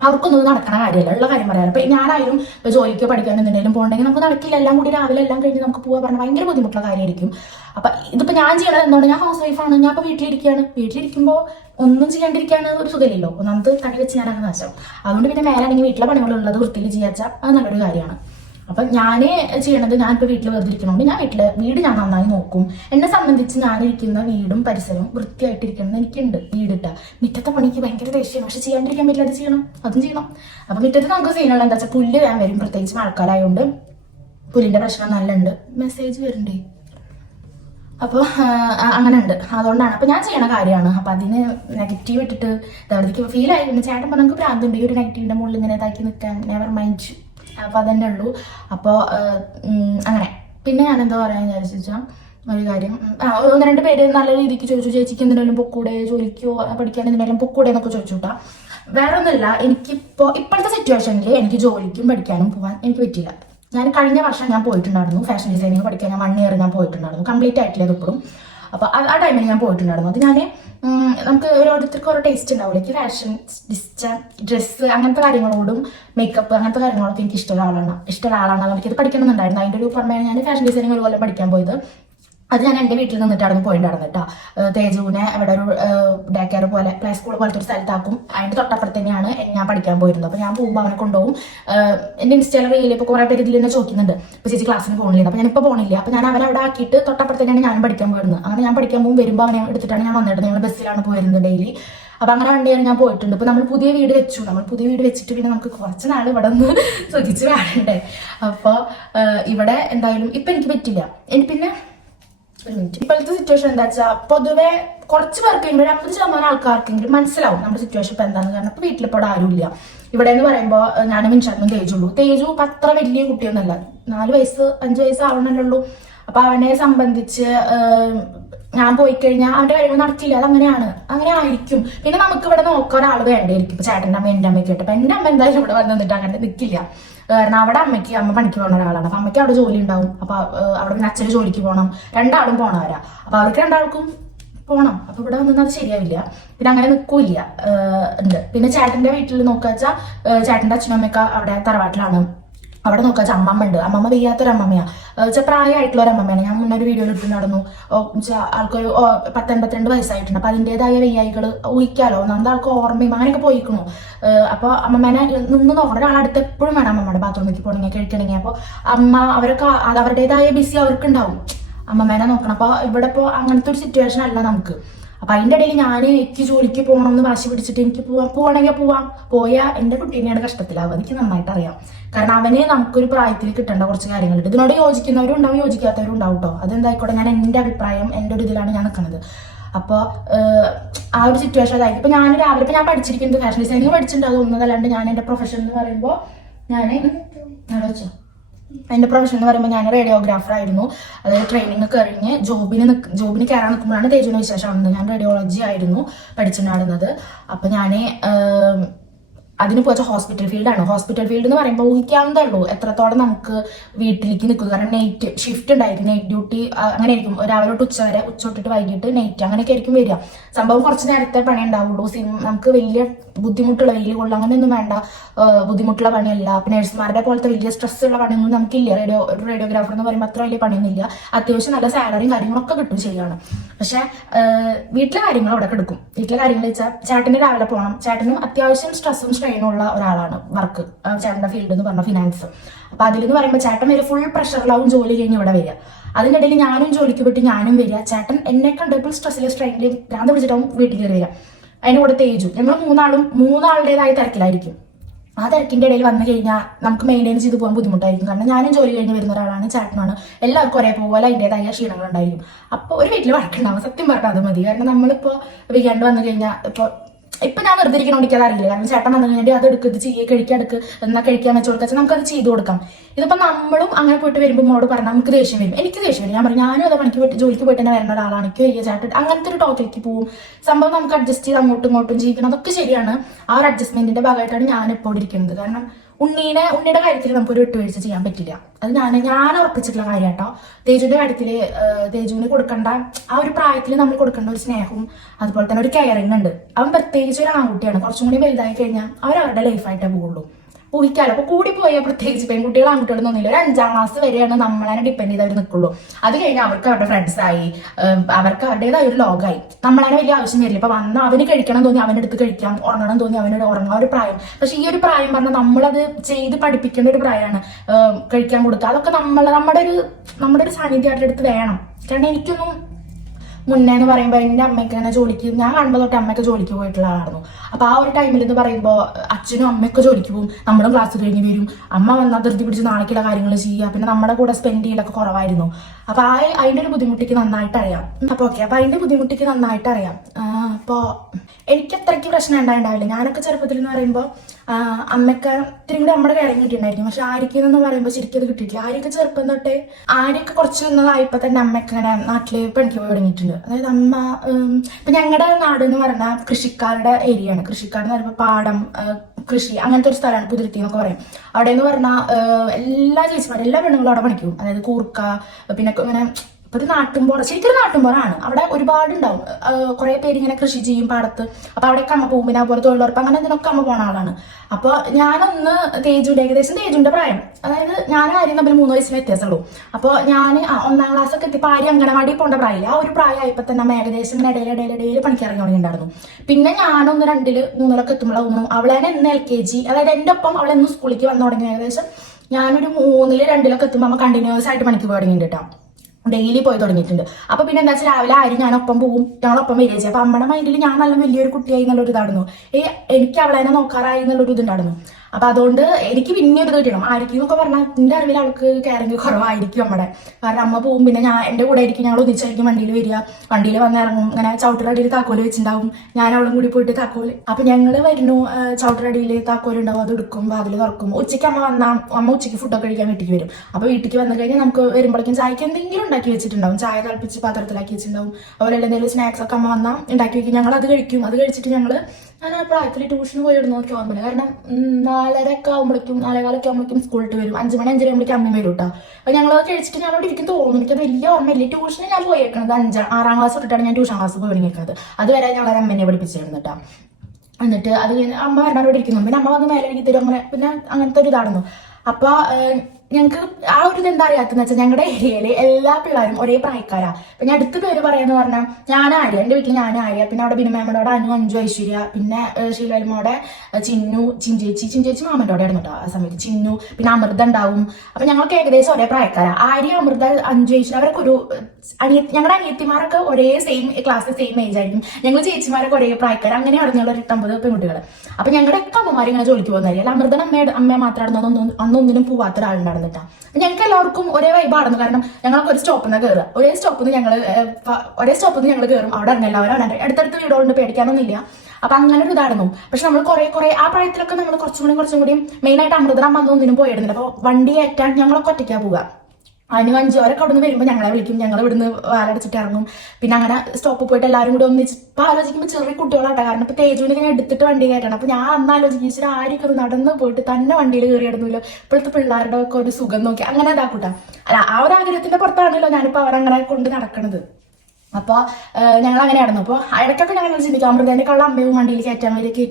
അവർക്കൊന്നും നടക്കണ കാര്യമല്ല, ഉള്ള കാര്യം പറയാം. ഇപ്പൊ ഞാനായാലും ഇപ്പൊ ജോലിക്കോ പഠിക്കാൻ എന്തെങ്കിലും പോകണമെങ്കിൽ നമുക്ക് നടക്കില്ല. എല്ലാം കൂടി രാവിലെ എല്ലാം കഴിഞ്ഞ് നമുക്ക് പോകാൻ പറഞ്ഞാൽ ഭയങ്കര ബുദ്ധിമുട്ടുള്ള കാര്യമായിരിക്കും. അപ്പൊ ഇതിപ്പോ ഞാൻ ചെയ്യണത് എന്താണ്, ഞാൻ ഹൗസ് വൈഫാണ്, ഞാൻ ഇപ്പൊ വീട്ടിലിരിക്കുമ്പോൾ ഒന്നും ചെയ്യാണ്ടിരിക്കാണ് ഒരു സുഖമില്ലല്ലോ. ഒന്നാമത് തടി വെച്ച് ഞാനങ്ങ് നാശം. അതുകൊണ്ട് പിന്നെ മേലാണെങ്കിൽ വീട്ടിലെ പണികളുള്ളത് വൃത്തിയിൽ ചെയ്യാച്ചാൽ അത് നല്ലൊരു കാര്യമാണ്. അപ്പം ഞാൻ ചെയ്യണത്, ഞാനിപ്പോൾ വീട്ടിൽ വെറുതെ ഇരിക്കണോണ്ട് ഞാൻ വീട് ഞാൻ നന്നായി നോക്കും. എന്നെ സംബന്ധിച്ച് ഞാനിരിക്കുന്ന വീടും പരിസരവും വൃത്തിയായിട്ടിരിക്കണം എനിക്കുണ്ട്. വീടിട്ട മുറ്റത്തെ പണിക്ക് ഭയങ്കര ദേഷ്യം, പക്ഷെ ചെയ്യാണ്ടിരിക്കാൻ പറ്റില്ല, അത് ചെയ്യണം, അതും ചെയ്യണം. അപ്പം മുറ്റത്ത് നമുക്ക് സീനുള്ള എന്താ വെച്ചാൽ പുല്ല് വേഗം വരും, പ്രത്യേകിച്ച് മഴക്കാലമായതുകൊണ്ട് പുല്ലിൻ്റെ പ്രശ്നം നല്ല ഉണ്ട്. മെസ്സേജ് വരുന്നുണ്ടേ. അപ്പോൾ അങ്ങനെ ഉണ്ട്, അതുകൊണ്ടാണ്. അപ്പോൾ ഞാൻ ചെയ്യണ കാര്യമാണ്. അപ്പോൾ അതിന് നെഗറ്റീവ് ഇട്ടിട്ട് ഇതായിരിക്കും ഫീൽ ആയി. പിന്നെ ചേട്ടൻ പറഞ്ഞ നമുക്ക് ഭ്രാന്തുണ്ട് ഈ ഒരു നെഗറ്റീവിൻ്റെ മുകളിൽ ഇങ്ങനെ ഇതാക്കി നിൽക്കാൻ, നെവർ മൈൻഡ്. അപ്പോൾ അതന്നെ ഉള്ളൂ. അപ്പോൾ അങ്ങനെ. പിന്നെ ഞാൻ എന്താ പറയാൻ വിചാരിച്ചാൽ ഒരു കാര്യം, 1-2 പേര് നല്ല രീതിക്ക് ചോദിച്ചു, ചേച്ചിക്ക് എന്തിനാലും പൊക്കൂടെ, ജോലിക്കോ പഠിക്കാൻ എന്തിനാലും പൊക്കൂടെ എന്നൊക്കെ ചോദിച്ചു കേട്ടാ. വേറെ ഒന്നുമില്ല, ഇപ്പോഴത്തെ സിറ്റുവേഷനിൽ എനിക്ക് ജോലിക്കും പഠിക്കാനും പോകാൻ എനിക്ക് പറ്റില്ല. ഞാൻ കഴിഞ്ഞ വർഷം ഞാൻ പോയിട്ടുണ്ടായിരുന്നു ഫാഷൻ ഡിസൈനിങ് പഠിക്കാൻ. ഞാൻ 1 ഇയർ ഞാൻ പോയിട്ടുണ്ടായിരുന്നു, കംപ്ലീറ്റ് ആയിട്ടില്ല ഇപ്പോഴും. അപ്പോൾ ആ ടൈമിൽ ഞാൻ പോയിട്ടുണ്ടായിരുന്നു. അത് ഞാൻ നമുക്ക് ഓരോരുത്തർക്കും ഓരോ ടേസ്റ്റ് ഉണ്ടാവില്ല. എനിക്ക് ഫാഷൻ ഡ്രസ്സ് അങ്ങനത്തെ കാര്യങ്ങളോടും മേക്കപ്പ് അങ്ങനത്തെ കാര്യങ്ങളൊക്കെ എനിക്ക് ഇഷ്ടമുള്ള ആളാണ്. എനിക്കത് പഠിക്കണമെന്നുണ്ടായിരുന്നു. അതിൻ്റെ ഒരു പുറമെ ഞാൻ ഫാഷൻ ഡിസൈനിങ് ഒരു കൊല്ലം പഠിക്കാൻ പോയത്. അത് ഞാൻ എൻ്റെ വീട്ടിൽ നിന്നിട്ടായിരുന്നു പോയിട്ടുണ്ടായിരുന്നു കേട്ടോ. തേജുവിനെ അവിടെ ഒരു ഡേ കെയർ പോലെ പ്ലേ സ്കൂൾ പോലത്തെ ഒരു സ്ഥലത്താക്കും. അതിൻ്റെ തൊട്ടപ്പുറത്ത് തന്നെയാണ് ഞാൻ പഠിക്കാൻ പോയിരുന്നത്. അപ്പോൾ ഞാൻ പോകുമ്പോൾ അവനെ കൊണ്ടുപോകും. എൻ്റെ ഇൻസ്റ്റയിൽ റീലിൽ ഇപ്പോൾ കുറേ പേര് ഇതിൽ തന്നെ ചോദിക്കുന്നുണ്ട്, ഇപ്പോൾ ചേച്ചി ക്ലാസ്സിന് പോകുന്നില്ല. അപ്പോൾ ഞാനിപ്പോൾ പോകണില്ല. അപ്പോൾ ഞാൻ അവനെ അവിടെ ആക്കിയിട്ട് തൊട്ടപ്പുറത്ത് തന്നെയാണ് ഞാനും പഠിക്കാൻ പോയിരുന്നത്. അങ്ങനെ ഞാൻ പഠിക്കാൻ പോകുമ്പോൾ വരുമ്പോൾ അവനെ എടുത്തിട്ടാണ് ഞാൻ വന്നിട്ട്, ഞങ്ങൾ ബസ്സിലാണ് പോയിരുന്നത് ഡെയിലി. അപ്പോൾ അങ്ങനെ 1 ഇയർ ഞാൻ പോയിട്ടുണ്ട്. ഇപ്പോൾ നമ്മൾ പുതിയ വീട് വെച്ചു. നമ്മൾ പുതിയ വീട് വെച്ചിട്ട് പിന്നെ നമുക്ക് കുറച്ച് നാൾ ഇവിടെ നിന്ന് സുഖിച്ച് വേണ്ടേ. അപ്പോൾ ഇവിടെ എന്തായാലും ഇപ്പം എനിക്ക് പറ്റില്ല. പിന്നെ ഇപ്പോഴത്തെ സിറ്റുവേഷൻ എന്താ വെച്ചാൽ പൊതുവെ കുറച്ച് പേർക്കെങ്കിലും 50% ആൾക്കാർക്കെങ്കിലും മനസ്സിലാവും നമ്മുടെ സിറ്റുവേഷൻ ഇപ്പം എന്താണെന്ന്. കാരണം ഇപ്പോൾ വീട്ടിലിപ്പോൾ ആരുമില്ല. ഇവിടെ എന്ന് പറയുമ്പോൾ ഞാനും മിൻഷാനും തേജുള്ളൂ. തേജു ഇപ്പം അത്ര വലിയ കുട്ടിയൊന്നുമല്ല, 4 വയസ്സ് 5 വയസ്സ് ആവണല്ലേ ഉള്ളൂ. അപ്പം അവനെ സംബന്ധിച്ച് ഞാൻ പോയി കഴിഞ്ഞാൽ അവൻ്റെ കഴിവ് നടക്കില്ല. അങ്ങനെ ആയിരിക്കും. പിന്നെ നമുക്ക് ഇവിടെ നോക്കാൻ ഒരാൾ വേണ്ടിയിരിക്കും. ഇപ്പം ചേട്ടൻ്റെ അമ്മ എൻ്റെ അമ്മയ്ക്ക് കേട്ടോ. അപ്പം എൻ്റെ അമ്മ എന്തായാലും ഇവിടെ വന്നിട്ട് അങ്ങനെ നിൽക്കില്ല. കാരണം അവിടെ അമ്മ പണിക്ക് പോകുന്ന ഒരാളാണ്. അപ്പം അമ്മയ്ക്ക് അവിടെ ജോലി ഉണ്ടാവും. അപ്പം അവിടെ പിന്നെ അച്ഛന് ജോലിക്ക് പോകണം, 2 ആളും പോണവരാ. അപ്പം അവർക്ക് 2 ആൾക്കും പോകണം. അപ്പം ഇവിടെ വന്നാൽ അത് ശരിയാവില്ല. പിന്നെ അങ്ങനെ നിൽക്കൂല്ല ഉണ്ട്. പിന്നെ ചേട്ടൻ്റെ വീട്ടിൽ നോക്കുക വെച്ചാൽ ചേട്ടൻ്റെ അച്ഛനും അമ്മയൊക്കെ അവിടെ തറവാട്ടിലാണ്. അവിടെ നോക്കുക വെച്ചാൽ അമ്മമ്മ ഉണ്ട്. അമ്മമ്മ വയ്യാത്തൊരു അമ്മമ്മയാണ്, വെച്ചാൽ പ്രായമായിട്ടുള്ള ഒരു അമ്മമ്മയാണ്. ഞാൻ മുന്നേ ഒരു വീഡിയോയിൽ ഇട്ട് നടന്നു. ആൾക്കൊരു 10-82 വയസ്സായിട്ടുണ്ട്. അപ്പം അതിൻ്റെതായ വയ്യായികൾ ഊഹിക്കാലോ. നമ്മുടെ ആൾക്ക് ഓർമ്മയും അങ്ങനെയൊക്കെ പോയിക്കണു. അപ്പോൾ അമ്മമ്മേനെ നിന്ന് നോക്കണം. ഒരാളടുത്ത് എപ്പോഴും വേണം അമ്മമ്മയുടെ ബാത്റൂമിലേക്ക് പോകണമെങ്കിൽ കഴിക്കണമെങ്കിൽ. അപ്പോൾ അമ്മ അവരൊക്കെ അവരുടേതായ ബിസി അവർക്കുണ്ടാവും, അമ്മമ്മേനെ നോക്കണം. അപ്പോൾ ഇവിടെ ഇപ്പോൾ അങ്ങനത്തെ ഒരു സിറ്റുവേഷൻ അല്ല നമുക്ക്. അപ്പം അതിൻ്റെ ഇടയിൽ എനിക്ക് ജോലിക്ക് പോകണമെന്ന് വാശി പിടിച്ചിട്ട് എനിക്ക് പോകണമെങ്കിൽ പോയാൽ എൻ്റെ കുട്ടി തന്നെയാണ് കഷ്ടത്തിലാവുക. എനിക്ക് നന്നായിട്ട് അറിയാം. കാരണം അവന് നമുക്കൊരു പ്രായത്തിൽ കിട്ടേണ്ട കുറച്ച് കാര്യങ്ങളുണ്ട്. ഇതിനോട് യോജിക്കുന്നവരും ഉണ്ടാവും, യോജിക്കാത്തവരും ഉണ്ടാവും കേട്ടോ. അതെന്തായിക്കോട്ടെ, ഞാൻ എൻ്റെ അഭിപ്രായം, എൻ്റെ ഒരു ഇതിലാണ് ഞാൻ നിൽക്കുന്നത്. അപ്പോൾ ആ ഒരു സിറ്റുവേഷൻ അതായത് ഇപ്പം ഞാൻ രാവിലെ ഇപ്പം ഞാൻ പഠിച്ചിരിക്കുന്നത് ഫാഷൻ ഡിസൈനിങ് പഠിച്ചിട്ടുണ്ട്. അതൊന്നതല്ലാണ്ട് ഞാൻ എൻ്റെ പ്രൊഫഷൻ എന്ന് പറയുമ്പോൾ എൻ്റെ പ്രൊഫഷൻ എന്ന് പറയുമ്പോൾ ഞാൻ റേഡിയോഗ്രാഫർ ആയിരുന്നു. അതായത് ട്രെയിനിങ് കഴിഞ്ഞ് ജോബിന് കയറാൻ നിൽക്കുമ്പോഴാണ് തേജുവിന് വിശേഷമാകുന്നത്. ഞാൻ റേഡിയോളജി ആയിരുന്നു പഠിച്ചിട്ടുണ്ടായിരുന്നത്. അപ്പം ഞാൻ അതിന് പോച്ച ഹോസ്പിറ്റൽ ഫീൽഡാണ്. ഹോസ്പിറ്റൽ ഫീൽഡ് എന്ന് പറയുമ്പോൾ ഊഹിക്കാവുന്നതേ ഉള്ളൂ എത്രത്തോളം നമുക്ക് വീട്ടിലേക്ക് നിൽക്കുക. കാരണം നൈറ്റ് ഷിഫ്റ്റ് ഉണ്ടായിരിക്കും, നൈറ്റ് ഡ്യൂട്ടി അങ്ങനെ ആയിരിക്കും. രാവിലെ തൊട്ട് ഉച്ച തൊട്ടിട്ട് വൈകിട്ട് നൈറ്റ് അങ്ങനെയൊക്കെ ആയിരിക്കും വരിക. സംഭവം കുറച്ച് നേരത്തെ പണി ഉണ്ടാവുള്ളൂ. നമുക്ക് വലിയ ബുദ്ധിമുട്ടുള്ള വെയിൽ കൊള്ളും അങ്ങനെയൊന്നും വേണ്ട, ബുദ്ധിമുട്ടുള്ള പണിയല്ല. പിന്നെ നഴ്സുമാരുടെ പോലത്തെ വലിയ സ്ട്രെസ് ഉള്ള പണിയൊന്നും നമുക്കില്ല. റേഡിയോഗ്രാഫർ എന്ന് പറയുമ്പോൾ അത്ര വലിയ പണിയൊന്നുമില്ല. അത്യാവശ്യം നല്ല സാലറിയും കാര്യങ്ങളൊക്കെ കിട്ടും, ശരിയാണ്. പക്ഷെ വീട്ടിലെ കാര്യങ്ങൾ അവിടെ കിടക്കും. വീട്ടിലെ കാര്യങ്ങൾ വെച്ചാൽ ചേട്ടന് രാവിലെ പോകണം. ചേട്ടനും അത്യാവശ്യം സ്ട്രെസ്സും സ്ട്രെയിനുള്ള ഒരാളാണ്. വർക്ക് ചേട്ടൻ്റെ ഫീൽഡ് എന്ന് പറഞ്ഞ ഫിനാൻസ്. അപ്പൊ അതിലെന്ന് പറയുമ്പോൾ ചേട്ടൻ വരെ ഫുൾ പ്രഷറിലാവും ജോലി കഴിഞ്ഞ് ഇവിടെ വരിക. അതിൻ്റെ ഇടയിൽ ഞാനും ജോലിക്ക് പോയിട്ട് ഞാനും വരിക. ചേട്ടൻ എന്നെക്കാൾ ഡബിൾ സ്ട്രെസ്സിൽ സ്ട്രെയിനിൽ ഭ്രാന്ത് പിടിച്ചിട്ടാവും വീട്ടിൽ കയറി വരിക. അതിൻ്റെ കൂടെ തേജു. ഞങ്ങൾ മൂന്നാളുടേതായ തിരക്കിലായിരിക്കും. ആ തിരക്കിൻ്റെ ഇടയിൽ വന്നു കഴിഞ്ഞാൽ നമുക്ക് മെയിൻറ്റെയിൻ ചെയ്ത് പോകാൻ ബുദ്ധിമുട്ടായിരിക്കും. കാരണം ഞാനും ജോലി കഴിഞ്ഞ് വരുന്ന ഒരാളാണ്, ചേട്ടനാണ്. എല്ലാവർക്കും ഒരേപോലെ അതിൻ്റെതായ ക്ഷീണങ്ങളുണ്ടായിരിക്കും. അപ്പോൾ ഒരു വീട്ടിൽ വഴക്കുണ്ടാവും. സത്യം പറഞ്ഞാൽ അത് മതി. കാരണം നമ്മളിപ്പോൾ വീക്കെൻഡ് വന്നു കഴിഞ്ഞാൽ ഇപ്പൊ ഞാൻ വെറുതെ ഇരിക്കണോണ്ടിരിക്കാതെ അറിയില്ല. കാരണം ചേട്ടൻ വന്നു കഴിഞ്ഞാൽ അത് എടുക്കുക, ഇത് ചെയ്യുക, കഴിക്കാടുക്ക് എന്നാൽ കഴിക്കാൻ വെച്ച് കൊടുക്കുക, നമുക്കത് ചെയ്ത് കൊടുക്കാം. ഇതിപ്പോൾ നമ്മളും അങ്ങനെ പോയിട്ട് വരുമ്പോൾ മോളോട് പറഞ്ഞാൽ നമുക്ക് ദേഷ്യം വരും. എനിക്ക് ദേഷ്യം വരും. ഞാൻ പറയും ഞാനും അത് പണിക്ക് പോയിട്ട് ജോലിക്ക് പോയിട്ട് തന്നെ വരുന്ന ഒരാളാണ്, എനിക്ക് വലിയ ചേട്ടൻ അങ്ങനത്തെ ഒരു ടോക്കിലേക്ക് പോകും. സംഭവം നമുക്ക് അഡ്ജസ്റ്റ് ചെയ്ത് അങ്ങോട്ടും ഇങ്ങോട്ടും ജീവിക്കണം, അതൊക്കെ ശരിയാണ്. ആ ഒരു അഡ്ജസ്റ്റ്മെന്റിന്റെ ഭാഗമായിട്ടാണ് ഞാൻ ഇപ്പോൾ ഇരിക്കുന്നത്. കാരണം ഉണ്ണിയുടെ കാര്യത്തിൽ നമുക്കൊരു വിട്ടുവീഴ്ച ചെയ്യാൻ പറ്റില്ല. അത് ഞാൻ ഉറപ്പിച്ചിട്ടുള്ള കാര്യം കേട്ടോ. തേജുവിന്റെ കാര്യത്തിൽ തേജുവിന് കൊടുക്കേണ്ട ആ ഒരു പ്രായത്തിൽ നമ്മൾ കൊടുക്കേണ്ട ഒരു സ്നേഹവും അതുപോലെ തന്നെ ഒരു കെയറിങ് ഉണ്ട്. അവൻ പ്രത്യേകിച്ച് ഒരു ആൺകുട്ടിയാണ്. കുറച്ചും കൂടി വലുതായി കഴിഞ്ഞാൽ അവരവരുടെ ലൈഫായിട്ടേ പോകുള്ളൂ. ഊഹിക്കാലോ. അപ്പൊ കൂടി പോയാൽ പ്രത്യേകിച്ച് പെൺകുട്ടികൾ ആൺകുട്ടികളൊന്നുമില്ല, ഒരു 5ാം ക്ലാസ് വരെയാണ് നമ്മളെ ഡിപ്പെൻഡ് ചെയ്ത് അവർ നിൽക്കുള്ളൂ. അത് കഴിഞ്ഞാൽ അവർക്ക് അവരുടെ ഫ്രണ്ട്സായി, അവർക്ക് അവരുടേതായ ഒരു ലോകമായി. നമ്മളെ വലിയ ആവശ്യം വരില്ല. ഇപ്പൊ വന്ന് അവന് കഴിക്കണം തോന്നി അവൻ്റെ അടുത്ത് കഴിക്കാം, ഉറങ്ങണം തോന്നി അവനോട് ഉറങ്ങാൻ ഒരു പ്രായം. പക്ഷെ ഈ ഒരു പ്രായം പറഞ്ഞാൽ നമ്മളത് ചെയ്ത് പഠിപ്പിക്കേണ്ട ഒരു പ്രായമാണ്. കഴിക്കാൻ കൊടുക്കുക അതൊക്കെ നമ്മുടെ ഒരു സാന്നിധ്യം അവരുടെ അടുത്ത് വേണം. കാരണം എനിക്കൊന്നും മുന്നേ എന്ന് പറയുമ്പോൾ എൻ്റെ അമ്മയ്ക്ക് തന്നെ ജോലിക്ക്, ഞാൻ കാണുമ്പോൾ തൊട്ട് അമ്മയൊക്കെ ജോലിക്ക് പോയിട്ടുള്ള ആളായിരുന്നു. അപ്പോൾ ആ ഒരു ടൈമിൽ എന്ന് പറയുമ്പോൾ അച്ഛനും അമ്മയൊക്കെ ജോലിക്ക് പോകും, നമ്മളും ക്ലാസ് കഴിഞ്ഞ് വരും. അമ്മ വന്നാൽ ധൃതി പിടിച്ച് നാളേക്കുള്ള കാര്യങ്ങൾ ചെയ്യുക, പിന്നെ നമ്മുടെ കൂടെ സ്പെൻഡ് ചെയ്യലൊക്കെ കുറവായിരുന്നു. അപ്പോൾ അതിൻ്റെ ഒരു ബുദ്ധിമുട്ടിക്ക് നന്നായിട്ട് അറിയാം. അപ്പോൾ അതിൻ്റെ ബുദ്ധിമുട്ടിക്ക് നന്നായിട്ട് അറിയാം. അപ്പോൾ എനിക്ക് അത്രയ്ക്ക് പ്രശ്നം ഉണ്ടാവില്ല. ഞാനൊക്കെ ചെറുപ്പത്തിൽ എന്ന് പറയുമ്പോൾ അമ്മയൊക്കെ ഇത്തിരി കൂടി നമ്മുടെ കാര്യം കിട്ടിയിട്ടുണ്ടായിരിക്കും. പക്ഷെ ആര്യക്കെന്ന് പറയുമ്പോൾ ശരിക്കും അത് കിട്ടിയിട്ടില്ല. ആര്യക്ക് ചെറുപ്പം തൊട്ടേ ആര്യക്ക് കുറച്ച് നിന്നതായപ്പോൾ തന്നെ അമ്മയൊക്കെ ഇങ്ങനെ നാട്ടിൽ പണിക്ക് പോയി തുടങ്ങിയിട്ടുണ്ട്. അതായത് അമ്മ ഇപ്പം ഞങ്ങളുടെ നാട് എന്ന് പറഞ്ഞാൽ കൃഷിക്കാരുടെ ഏരിയ ആണ്. കൃഷിക്കാരെന്ന് പറയുമ്പോൾ പാടം, കൃഷി അങ്ങനത്തെ ഒരു സ്ഥലമാണ് പുതിരുത്തി എന്നൊക്കെ പറയും. അവിടെ എന്ന് പറഞ്ഞാൽ എല്ലാ ചേച്ചിമാരും എല്ലാ പെണ്ണുങ്ങളും അവിടെ പണിക്കും. അതായത് കൂർക്ക, പിന്നെ ഇങ്ങനെ ഇപ്പൊ ഒരു നാട്ടുംപുറം, ശരിക്കും ഒരു നാട്ടുംപുറമാണ്. അവിടെ ഒരുപാടുണ്ടാവും, കുറെ പേര് ഇങ്ങനെ കൃഷി ചെയ്യും പാടത്ത്. അപ്പൊ അവിടെയൊക്കെ അമ്മ പോകും. പിന്നെ അതുപോലെ തൊഴിലുറപ്പ് അങ്ങനെ ഇതിനൊക്കെ അമ്മ പോണ ആളാണ്. അപ്പൊ ഞാനൊന്ന് ഏകദേശം തേജുവിന്റെ പ്രായം, അതായത് ഞാൻ ആര്യം തമ്മിൽ 3 വയസ്സിന് വ്യത്യാസമുള്ളൂ. അപ്പോൾ ഞാൻ 1ാം ക്ലാസ് ഒക്കെ എത്തിയപ്പോൾ ആര്യം അംഗനവാടി പോകേണ്ട പ്രായമില്ല. ആ ഒരു പ്രായമായപ്പോൾ തന്നെ അമ്മ ഏകദേശം ഇടയിൽ പണിക്കിറങ്ങി തുടങ്ങിയിട്ടുണ്ടായിരുന്നു. പിന്നെ ഞാനൊന്ന് 2, 3 എത്തുമ്പോഴാണ് അവളെ എന്ന് LKG, അതായത് എൻ്റെ ഒപ്പം അവളെന്ന് സ്കൂളിലേക്ക് വന്നു തുടങ്ങി. ഏകദേശം ഞാനൊരു 3, 2 എത്തുമ്പോൾ അമ്മ കണ്ടിന്യൂസ് ആയിട്ട് പണിക്ക് പോയി തുടങ്ങിയിട്ടുണ്ട് കേട്ടോ. ഡെയിലി പോയി തുടങ്ങിയിട്ടുണ്ട്. അപ്പൊ പിന്നെ എന്താ വെച്ചാൽ രാവിലെ ആരും ഞാനൊപ്പം പോവും, ഞങ്ങളൊപ്പം വരിക. അപ്പൊ അമ്മയുടെ മൈൻഡിൽ ഞാൻ നല്ല വലിയൊരു കുട്ടിയായി എന്നുള്ളൊരു ഇതായിരുന്നു. എനിക്ക് അവളെന്നെ നോക്കാറായി എന്നുള്ളൊരു ഇതുണ്ടായിരുന്നു. അപ്പൊ അതുകൊണ്ട് എനിക്ക് പിന്നെ ഒരു ഇത് കിട്ടണം. ആയിരിക്കും എന്നൊക്കെ പറഞ്ഞാൽ എന്റെ അറിവിൽ അവൾക്ക് കയറിങ് കുറവായിരിക്കും അമ്മയുടെ. കാരണം അമ്മ പോവും, പിന്നെ ഞാൻ എന്റെ കൂടെ ആയിരിക്കും, ഞങ്ങൾ ഒന്നിച്ചായിരിക്കും വണ്ടിയിൽ വരിക. വണ്ടിയിൽ വന്നിറങ്ങും, ഇങ്ങനെ ചവിട്ടറടിയിൽ താക്കോല് വെച്ചിട്ടുണ്ടാവും, ഞാൻ അവളും കൂടി പോയിട്ട് താക്കോല്. അപ്പൊ ഞങ്ങള് വരുന്നു, ചവിട്ടറടിയിൽ താക്കോലുണ്ടാവും, അത് എടുക്കും, വാതിൽ തുറക്കും. ഉച്ചയ്ക്ക് അമ്മ ഉച്ചയ്ക്ക് ഫുഡൊക്കെ കഴിക്കാൻ വീട്ടിലേക്ക് വരും. അപ്പൊ വീട്ടിലേക്ക് വന്നു കഴിഞ്ഞാൽ നമുക്ക് വരുമ്പോഴേക്കും ചായക്ക് എന്തെങ്കിലും ഉണ്ടാക്കി വെച്ചിട്ടുണ്ടാവും, ചായ തിളപ്പിച്ച് പാത്രത്തിലാക്കി വെച്ചിട്ടുണ്ടാവും. അതുപോലെ എന്തെങ്കിലും സ്നാക്സ് ഒക്കെ അമ്മ വന്നാൽ ഉണ്ടാക്കി വെക്കും. ഞങ്ങൾ അത് കഴിക്കും. അത് കഴിച്ചിട്ട് ഞാൻ ആ പ്രായത്തിൽ ട്യൂഷന് പോയി ഇടുന്ന നോക്കി ഓർമ്മയില്ല. കാരണം 4:30 ആകുമ്പോഴേക്കും 4:15 ആകുമ്പോഴേക്കും സ്കൂളിൽ വരും. 5 മണി 5:30 ആകുമ്പോഴേക്കും അമ്മ വരും കേട്ടോ. അപ്പൊ ഞങ്ങൾ കഴിച്ചിട്ട് ഞാൻ അവിടെ ഇരിക്കും തോന്നുന്നു. എനിക്കത് വലിയ ഓർമ്മയില്ല. ട്യൂഷന് ഞാൻ പോയേക്കുന്നത് 6ാം ക്ലാസ് തൊട്ടിട്ടാണ് ഞാൻ ട്യൂഷൻ ക്ലാസ് പോയി തുടങ്ങിയത്. അതുവരെ ഞങ്ങളെ അമ്മേനെ പഠിപ്പിച്ചിരുന്നു കേട്ടോ. എന്നിട്ട് അത് അമ്മ വരണവിടെ ഇരിക്കുന്നു. പിന്നെ അമ്മ വന്ന് മേലെ എനിക്ക് തരും. അങ്ങനെ പിന്നെ അങ്ങനത്തെ ഒരു ഇതായിരുന്നു. അപ്പൊ ഞങ്ങൾക്ക് ആ ഒരു ഇതെന്താ അറിയാത്തെന്ന് വെച്ചാൽ ഞങ്ങളുടെ ഏരിയയില് എല്ലാ പിള്ളേരും ഒരേ പ്രായക്കാരാ. അപ്പൊ ഞാൻ അടുത്ത പേര് പറയാന്ന് പറഞ്ഞാൽ ഞാൻ ആര്യ, എന്റെ വീട്ടിൽ ഞാൻ ആര്യ, പിന്നെ അവിടെ ബിനുമേമയുടെ അനു, അഞ്ചു, ഐശ്വര്യ, പിന്നെ ഷീലമോടെ ചിന്നു, ചിഞ്ചേച്ചി മാമന്റെ അവിടെ ആയിരുന്നു കേട്ടോ ആ സമയത്ത്. ചിന്നു, പിന്നെ അമൃത ഉണ്ടാവും. അപ്പൊ ഞങ്ങൾക്ക് ഏകദേശം ഒരേ പ്രായക്കാരാ. ആര്യ, അമൃത, അഞ്ചു, ഐശ്വര്യ അവരൊക്കെ ഒരു ഞങ്ങളുടെ അനിയത്തിമാരൊക്കെ ഒരേ സെയിം ക്ലാസ്, സെയിം ഏജ് ആയിരിക്കും. ഞങ്ങൾ ചേച്ചിമാരൊക്കെ ഒരേ പ്രായക്കാർ. അങ്ങനെ അറിഞ്ഞുള്ള ഒരു 8-9 പെൺകുട്ടികൾ. അപ്പൊ ഞങ്ങളുടെ ഒക്കെ അമ്മമാർ ഇങ്ങനെ ജോലിക്ക് പോകുന്നതായിരിക്കും. അമൃതൻ അമ്മയെ മാത്രമായിരുന്നു അന്നൊന്നിനും പോവാത്ത ഒരാളുണ്ടായിരുന്നു. ഞങ്ങൾക്ക് എല്ലാവർക്കും ഒരേ വൈബായിരുന്നു. കാരണം ഞങ്ങൾക്ക് ഒരു സ്റ്റോപ്പിൽ നിന്ന് കയറുക, ഒരേ സ്റ്റോപ്പിൽ നിന്ന് ഞങ്ങൾ കയറും. അവിടെ ഇറങ്ങി എല്ലാവരും അടുത്തടുത്ത് വീടുകൊണ്ട് പേടിക്കാനൊന്നുമില്ല. അപ്പൊ അങ്ങനെ ഒരു ഇതായിരുന്നു. പക്ഷെ നമ്മൾ കുറെ ആ പ്രായത്തിലൊക്കെ നമ്മൾ കുറച്ചും കൂടി മെയിനായിട്ട് അമൃതം ഒന്നിനും പോയിരുന്നില്ല. അപ്പൊ വണ്ടി കയറ്റാൻ ഞങ്ങളൊക്കെ ഒറ്റയ്ക്കാ പോവുക. അതിന് 5 അവരൊക്കെ അവിടെ നിന്ന് വരുമ്പോൾ ഞങ്ങളെ വിളിക്കും. ഞങ്ങൾ ഇവിടുന്ന് വാലടച്ചിട്ട് ഇറങ്ങും. പിന്നെ അങ്ങനെ സ്റ്റോപ്പിൽ പോയിട്ട് എല്ലാവരും കൂടി ഒന്നിച്ച് ഇപ്പൊ ആലോചിക്കുമ്പോൾ ചെറിയ കുട്ടികളാട്ടെ. കാരണം ഇപ്പൊ തേജുവിനെ ഞാൻ എടുത്തിട്ട് വണ്ടി കയറ്റണം. അപ്പൊ ഞാൻ അന്ന് ആലോചിച്ചു ആരൊക്കെ അത് നടന്ന് പോയിട്ട് തന്നെ വണ്ടിയിൽ കയറി ഇടുന്നില്ലോ. ഇപ്പോഴത്തെ പിള്ളേരുടെ ഒക്കെ ഒരു സുഖം നോക്കി അങ്ങനെ ഇതാക്കൂട്ടാ. അല്ല, ആ ഒരു ആഗ്രഹത്തിന്റെ പുറത്താണല്ലോ ഞാനിപ്പോ അവരങ്ങനെ കൊണ്ട് നടക്കണത്. അപ്പൊ ഞങ്ങൾ അങ്ങനെയായിരുന്നു. അപ്പോൾ ഇടയ്ക്കൊക്കെ ഞങ്ങൾ ചിന്തിക്കാം അമൃതേനെക്കാളും അമ്മയും വണ്ടിയിൽ കയറ്റി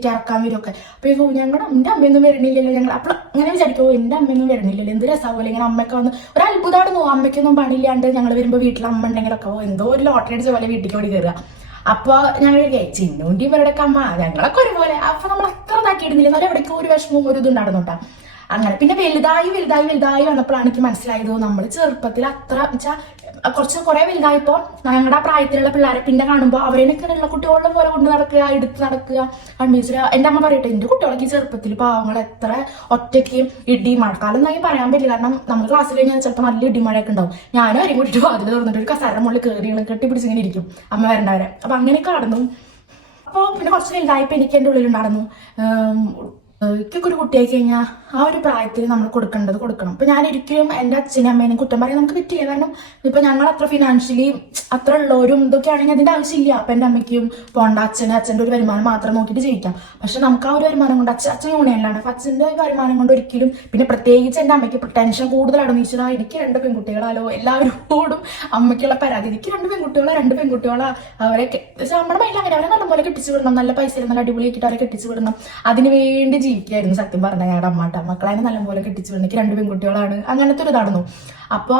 ഇറക്കാൻ വരും ഒക്കെ. അപ്പൊ എന്റെ അമ്മയൊന്നും വരണില്ലല്ലോ. ഞങ്ങൾ അപ്പോൾ അങ്ങനെ വിചാരിക്കുമോ എന്റെ അമ്മയൊന്നും വരണില്ലല്ലോ, എന്ത് രസമാവില്ല ഇങ്ങനെ അമ്മയൊക്കെ വന്ന്. ഒരു അത്ഭുതമായിരുന്നു. അമ്മയ്ക്കൊന്നും പണിയില്ലാണ്ട് ഞങ്ങൾ വരുമ്പോൾ വീട്ടിൽ അമ്മ ഉണ്ടെങ്കിലൊക്കെ എന്തോ ഒരു ലോട്ടറി അടിച്ച പോലെ വീട്ടിലേക്ക് ഓടി കയറുക. അപ്പൊ ഞങ്ങൾ ചിന്നുണ്ടി ഇവരുടെയൊക്കെ അമ്മ ഞങ്ങളൊക്കെ ഒരുപോലെ. അപ്പൊ നമ്മൾ അത്ര ഇതാക്കിയിടുന്നില്ല, എന്നാലും എവിടേക്കും ഒരു വിഷമവും ഒരു ഇതുണ്ടായിരുന്നു കേട്ടോ. അങ്ങനെ പിന്നെ വലുതായി വന്നപ്പോഴാണ് എനിക്ക് മനസ്സിലായത് നമ്മൾ ചെറുപ്പത്തിൽ അത്ര വെച്ചാൽ കുറെ വലുതായപ്പോ ഞങ്ങളുടെ ആ പ്രായത്തിലുള്ള പിള്ളേരെ പിന്നെ കാണുമ്പോൾ അവരെനിക്കുള്ള കുട്ടികളുടെ പോലെ കൊണ്ട് നടക്കുക, എടുത്ത് നടക്കുക. കൺവീൻസ് എന്റെ അമ്മ പറയട്ടെ, എന്റെ കുട്ടികളൊക്കെ ചെറുപ്പത്തിൽ പാവങ്ങൾ എത്ര ഒറ്റയ്ക്ക് ഇടി മഴക്കാലം എന്നായി പറയാൻ പറ്റില്ല. കാരണം നമ്മൾ ക്ലാസ്സിൽ കഴിഞ്ഞാൽ ചിലപ്പോൾ നല്ല ഇടിമഴയൊക്കെ ഉണ്ടാവും. ഞാനും അവരെയും കൂട്ടിട്ട് വാതിൽ തുറന്നിട്ട് ഒരു കസേര മുകളിൽ കയറി കെട്ടിപ്പിടിച്ചിങ്ങനെ ഇരിക്കും അമ്മ വരണ്ടവരെ. അപ്പൊ അങ്ങനെയൊക്കെ നടന്നു. അപ്പോൾ പിന്നെ കുറച്ച് വലുതായപ്പോൾ എനിക്ക് എൻ്റെ ഉള്ളിലുണ്ടായിരുന്നു എനിക്കൊക്കെ ഒരു കുട്ടിയായി കഴിഞ്ഞാൽ ആ ഒരു പ്രായത്തിൽ നമ്മൾ കൊടുക്കണം. ഇപ്പൊ ഞാൻ ഒരിക്കലും എൻ്റെ അച്ഛനും അമ്മേനും കുറ്റം പറയാൻ നമുക്ക് പറ്റില്ല. കാരണം ഇപ്പൊ ഞങ്ങൾ അത്ര ഫിനാൻഷ്യലി അത്ര ഉള്ളവരും ഇതൊക്കെ ആണെങ്കിൽ അതിന്റെ ആവശ്യമില്ല. അപ്പൊ എൻ്റെ അമ്മയ്ക്കും പോണ്ട, അച്ഛൻ്റെ ഒരു വരുമാനം മാത്രം നോക്കിയിട്ട് ജീവിക്കാം. പക്ഷെ നമുക്ക് ആ ഒരു വരുമാനം കൊണ്ട് അച്ഛൻ യൂണിയനിലാണ്. അപ്പൊ അച്ഛൻ്റെ ഒരു വരുമാനം കൊണ്ട് ഒരിക്കലും, പിന്നെ പ്രത്യേകിച്ച് എൻ്റെ അമ്മയ്ക്ക് ടെൻഷൻ കൂടുതലാണ്. ഈശ്വര എനിക്ക് 2 പെൺകുട്ടികളാലോ, എല്ലാവരോടും അമ്മയ്ക്കുള്ള പരാതി. എനിക്ക് 2 പെൺകുട്ടികളാ അവരെ നമ്മുടെ മൈൻഡിൽ അങ്ങനെ അവരെ നല്ലപോലെ കെട്ടിച്ചു വിടണം, നല്ല പൈസ നല്ല അടിപൊളിയാക്കിയിട്ട് അവരെ കെട്ടിച്ചു വിടണം, അതിന് വേണ്ടി ജീവിക്കായിരുന്നു സത്യം പറഞ്ഞ ഞങ്ങളുടെ അമ്മാട്ട. മക്കളെ നല്ലപോലെ കെട്ടിച്ചു എനിക്ക് 2 പെൺകുട്ടികളാണ്, അങ്ങനത്തെ ഒരു ഇതായിരുന്നു. അപ്പൊ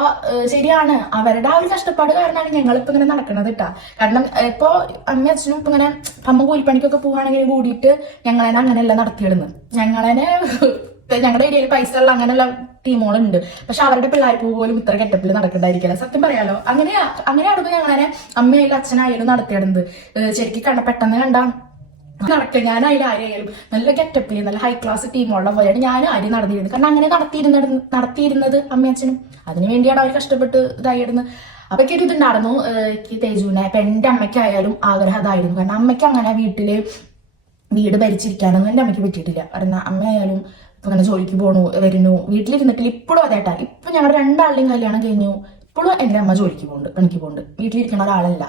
ശരിയാണ്, അവരുടെ ആ ഒരു കഷ്ടപ്പാട് കാരണമാണ് ഞങ്ങളിപ്പോ ഇങ്ങനെ നടക്കണത് കേട്ടാ. കാരണം ഇപ്പൊ അമ്മയും അച്ഛനും ഇപ്പൊ ഇങ്ങനെ അമ്മ കൂലിപ്പണിക്കൊക്കെ പോവാണെങ്കിൽ കൂടിയിട്ട് ഞങ്ങളെ അങ്ങനെയല്ല നടത്തിയിടുന്നത്. ഞങ്ങളുടെ ഏരിയയിൽ പൈസ ഉള്ള അങ്ങനെയുള്ള ടീമുകളുണ്ട്. പക്ഷെ അവരുടെ പിള്ളേർ പോലും ഇത്ര കെട്ടപ്പിൽ നടക്കണ്ടായിരിക്കില്ല, സത്യം പറയാലോ. അങ്ങനെയായിരുന്നു ഞങ്ങളെ അമ്മയായാലും അച്ഛനായാലും നടത്തിയിടുന്നത്. ശരിക്കും പെട്ടെന്ന് കണ്ടാ നടക്കുക. ഞാനായാലും ആരെയായാലും നല്ല ഗെറ്റപ്പിൽ നല്ല ഹൈ ക്ലാസ് ടീമുള്ള പോലെയാണ് ഞാൻ ആരും നടന്നിരുന്നത്. കാരണം അങ്ങനെ നടത്തിയിരുന്നത് അമ്മയച്ഛനും. അതിനു വേണ്ടിയാണ് അവർ കഷ്ടപ്പെട്ട് ഇതായിരുന്നു. അപ്പൊ എനിക്ക് ഒരു ഇതുണ്ടായിരുന്നു എനിക്ക് തേജുവിനെ. ഇപ്പൊ എന്റെ അമ്മയ്ക്കായാലും ആഗ്രഹം അതായിരുന്നു. കാരണം അമ്മയ്ക്ക് അങ്ങനെ വീട് ഭരിച്ചിരിക്കാനൊന്നും എന്റെ അമ്മയ്ക്ക് പറ്റിയിട്ടില്ല. കാരണം അമ്മയായാലും ഇപ്പൊ അങ്ങനെ ജോലിക്ക് പോണു വരുന്നു, വീട്ടിലിരുന്നിട്ടില്ല. ഇപ്പോഴും അതേട്ടാ, ഇപ്പൊ ഞങ്ങളുടെ 2 ആളുടെയും കല്യാണം കഴിഞ്ഞു, ഇപ്പോഴും എന്റെ അമ്മ ജോലിക്ക് പോകുന്നുണ്ട്, പണിക്ക് പോകുന്നുണ്ട്, വീട്ടിലിരിക്കുന്ന ഒരാളല്ല.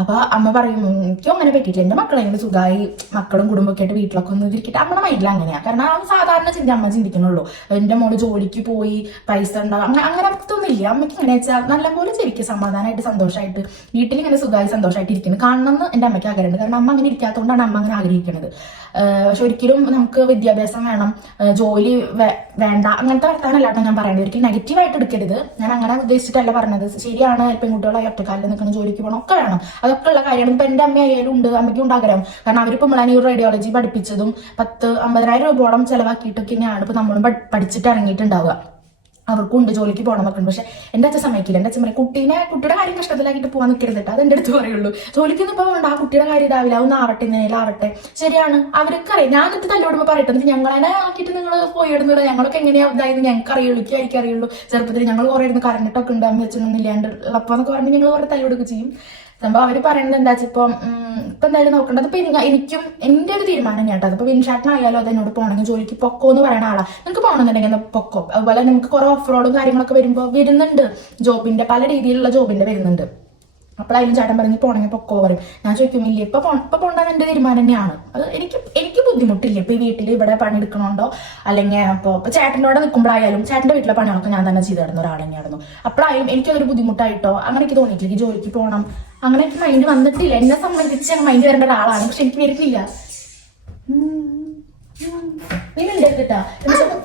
അപ്പൊ അമ്മ പറയും എനിക്കും അങ്ങനെ പറ്റിയിട്ടില്ല, എന്റെ മക്കളെങ്കിലും സുഖമായി മക്കളും കുടുംബമൊക്കെ ആയിട്ട് വീട്ടിലൊക്കെ ഒന്ന് ഇരിക്കട്ടെ. അമ്മയുടെ മൈൻഡിൽ അങ്ങനെയാ. കാരണം ആ സാധാരണ അമ്മ ചിന്തിക്കണുള്ളൂ. എന്റെ മോള് ജോലിക്ക് പോയി പൈസ ഉണ്ടാവും അങ്ങനെ അർത്ഥമൊന്നുമില്ല. അമ്മയ്ക്ക് എങ്ങനെ വെച്ചാൽ നല്ലപോലെ ശരിക്കും സമാധാനമായിട്ട് സന്തോഷമായിട്ട് വീട്ടിൽ ഇങ്ങനെ സുഖമായി സന്തോഷമായിട്ട് ഇരിക്കുന്നത് കാണണമെന്ന് എന്റെ അമ്മയ്ക്ക് ആഗ്രഹമുണ്ട്. കാരണം അമ്മ അങ്ങനെ ഇരിക്കാത്തതുകൊണ്ടാണ് അമ്മ അങ്ങനെ ആഗ്രഹിക്കുന്നത്. പക്ഷെ ഒരിക്കലും നമുക്ക് വിദ്യാഭ്യാസം വേണം, ജോലി വേണ്ട, അങ്ങനത്തെ വർത്താനല്ലാട്ടോ ഞാൻ പറയുന്നത്. ഒരിക്കലും നെഗറ്റീവായിട്ട് എടുക്കരുത്. ഞാൻ അങ്ങനെ ഉദ്ദേശിച്ചിട്ടല്ല പറഞ്ഞത്. ശരിയാണ്, പെൺകുട്ടികളായി ഒറ്റക്കാലിൽ നിൽക്കണം, ജോലിക്ക് പോകണം, ഒക്കെ വേണം, അതൊക്കെ ഉള്ള കാര്യമാണ്. ഇപ്പൊ എന്റെ അമ്മയായാലും ഉണ്ട്, അമ്മയ്ക്കും ഉണ്ടാഗ്രഹം. കാരണം അവരിപ്പോ നമ്മളെ റേഡിയോളജി പഠിപ്പിച്ചതും 10-50,000 രൂപയോളം ചെലവാക്കിയിട്ടൊക്കെയാണ് ഇപ്പൊ നമ്മളും പഠിച്ചിട്ട് ഇറങ്ങിയിട്ടുണ്ടാവുക. അവർക്കും ഉണ്ട് ജോലിക്ക് പോകണമെന്നൊക്കെ ഉണ്ട്. പക്ഷെ എന്റെ അച്ഛൻ സമ്മതിക്കില്ല. എന്റെ അച്ഛൻ പറയും കുട്ടിയുടെ കാര്യം കഷ്ടത്തിലാക്കിയിട്ട് പോകാൻ നിൽക്കരുതിട്ട്, അത് എന്റെ അടുത്ത് പറയുള്ളൂ. ജോലിക്കൊന്നും ഇപ്പൊ വേണ്ട, ആ കുട്ടിയുടെ കാര്യം ഇതാവില്ല, ഒന്ന് ആവട്ടെ, ഇന്നേലും ആവട്ടെ. ശരിയാണ്, അവർക്ക് അറിയാം. ഞാൻ എന്നിട്ട് തല്ലോടുമ്പോ പറയട്ടെ, ഞങ്ങളെ ആക്കിയിട്ട് നിങ്ങൾ പോയിടുന്നില്ല, ഞങ്ങളൊക്കെ എങ്ങനെയാ ഇതായത് ഞങ്ങൾക്ക് അറിയുള്ളൂ, എനിക്ക് അറിയുള്ളൂ. ചെറുപ്പത്തിൽ ഞങ്ങൾ കുറെ ഇരുന്ന് കരഞ്ഞിട്ടൊക്കെ ഉണ്ട്, അമ്മ വെച്ചൊന്നും ഇല്ലാണ്ട് അപ്പൊന്നൊക്കെ പറഞ്ഞ് ഞങ്ങൾ കുറെ തല്ലോടൊക്കെ ചെയ്യും. സംഭവം അവര് പറയുന്നത് എന്താ വെച്ചാൽ ഇപ്പൊ എന്തായാലും നോക്കേണ്ടത്. ഇപ്പൊ എനിക്കും എന്റെ ഒരു തീരുമാനം കേട്ടോ. അതിപ്പോ വിൻഷാട്ടിനായാലും അത് എന്നോട് പോകണമെങ്കിൽ ജോലിക്ക് പൊക്കോ എന്ന് പറയുന്ന ആളാ. നിങ്ങൾക്ക് പോകണമെന്നുണ്ടെങ്കിൽ പൊക്കോ. അതുപോലെ നമുക്ക് കുറെ ഓഫറോളും കാര്യങ്ങളൊക്കെ വരുന്നുണ്ട്. ജോബിന്റെ പല രീതിയിലുള്ള ജോബിന്റെ വരുന്നുണ്ട്. അപ്പോഴായാലും ചേട്ടൻ പറഞ്ഞ് പോണെങ്കിൽ പൊക്കോ പറയും. ഞാൻ ചോദിക്കും ഇല്ല ഇപ്പൊ പോകണ്ടെന്ന് എന്റെ തീരുമാനം തന്നെയാണ്. അത് എനിക്ക് ബുദ്ധിമുട്ടില്ല. ഇപ്പൊ ഈ വീട്ടിൽ ഇവിടെ പണിയെടുക്കണോണ്ടോ അല്ലെങ്കിൽ ഇപ്പൊ ചേട്ടൻ്റെ അവിടെ നിൽക്കുമ്പോഴായാലും ചേട്ടന്റെ വീട്ടിലെ പണികളൊക്കെ ഞാൻ തന്നെ ചെയ്ത് തരുന്ന ഒരാൾ തന്നെയായിരുന്നു. അപ്പോഴായാലും എനിക്കതൊരു ബുദ്ധിമുട്ടായിട്ടോ അങ്ങനെ എനിക്ക് തോന്നിയിട്ടില്ല. എനിക്ക് ജോലിക്ക് പോകണം അങ്ങനെ എനിക്ക് മൈൻഡ് വന്നിട്ടില്ല. എന്നെ സംബന്ധിച്ച് മൈൻഡ് വരേണ്ട ഒരാളാണ്. പക്ഷെ എനിക്ക് വരുന്നില്ല. നീ മിണ്ടരുതിട്ടാ.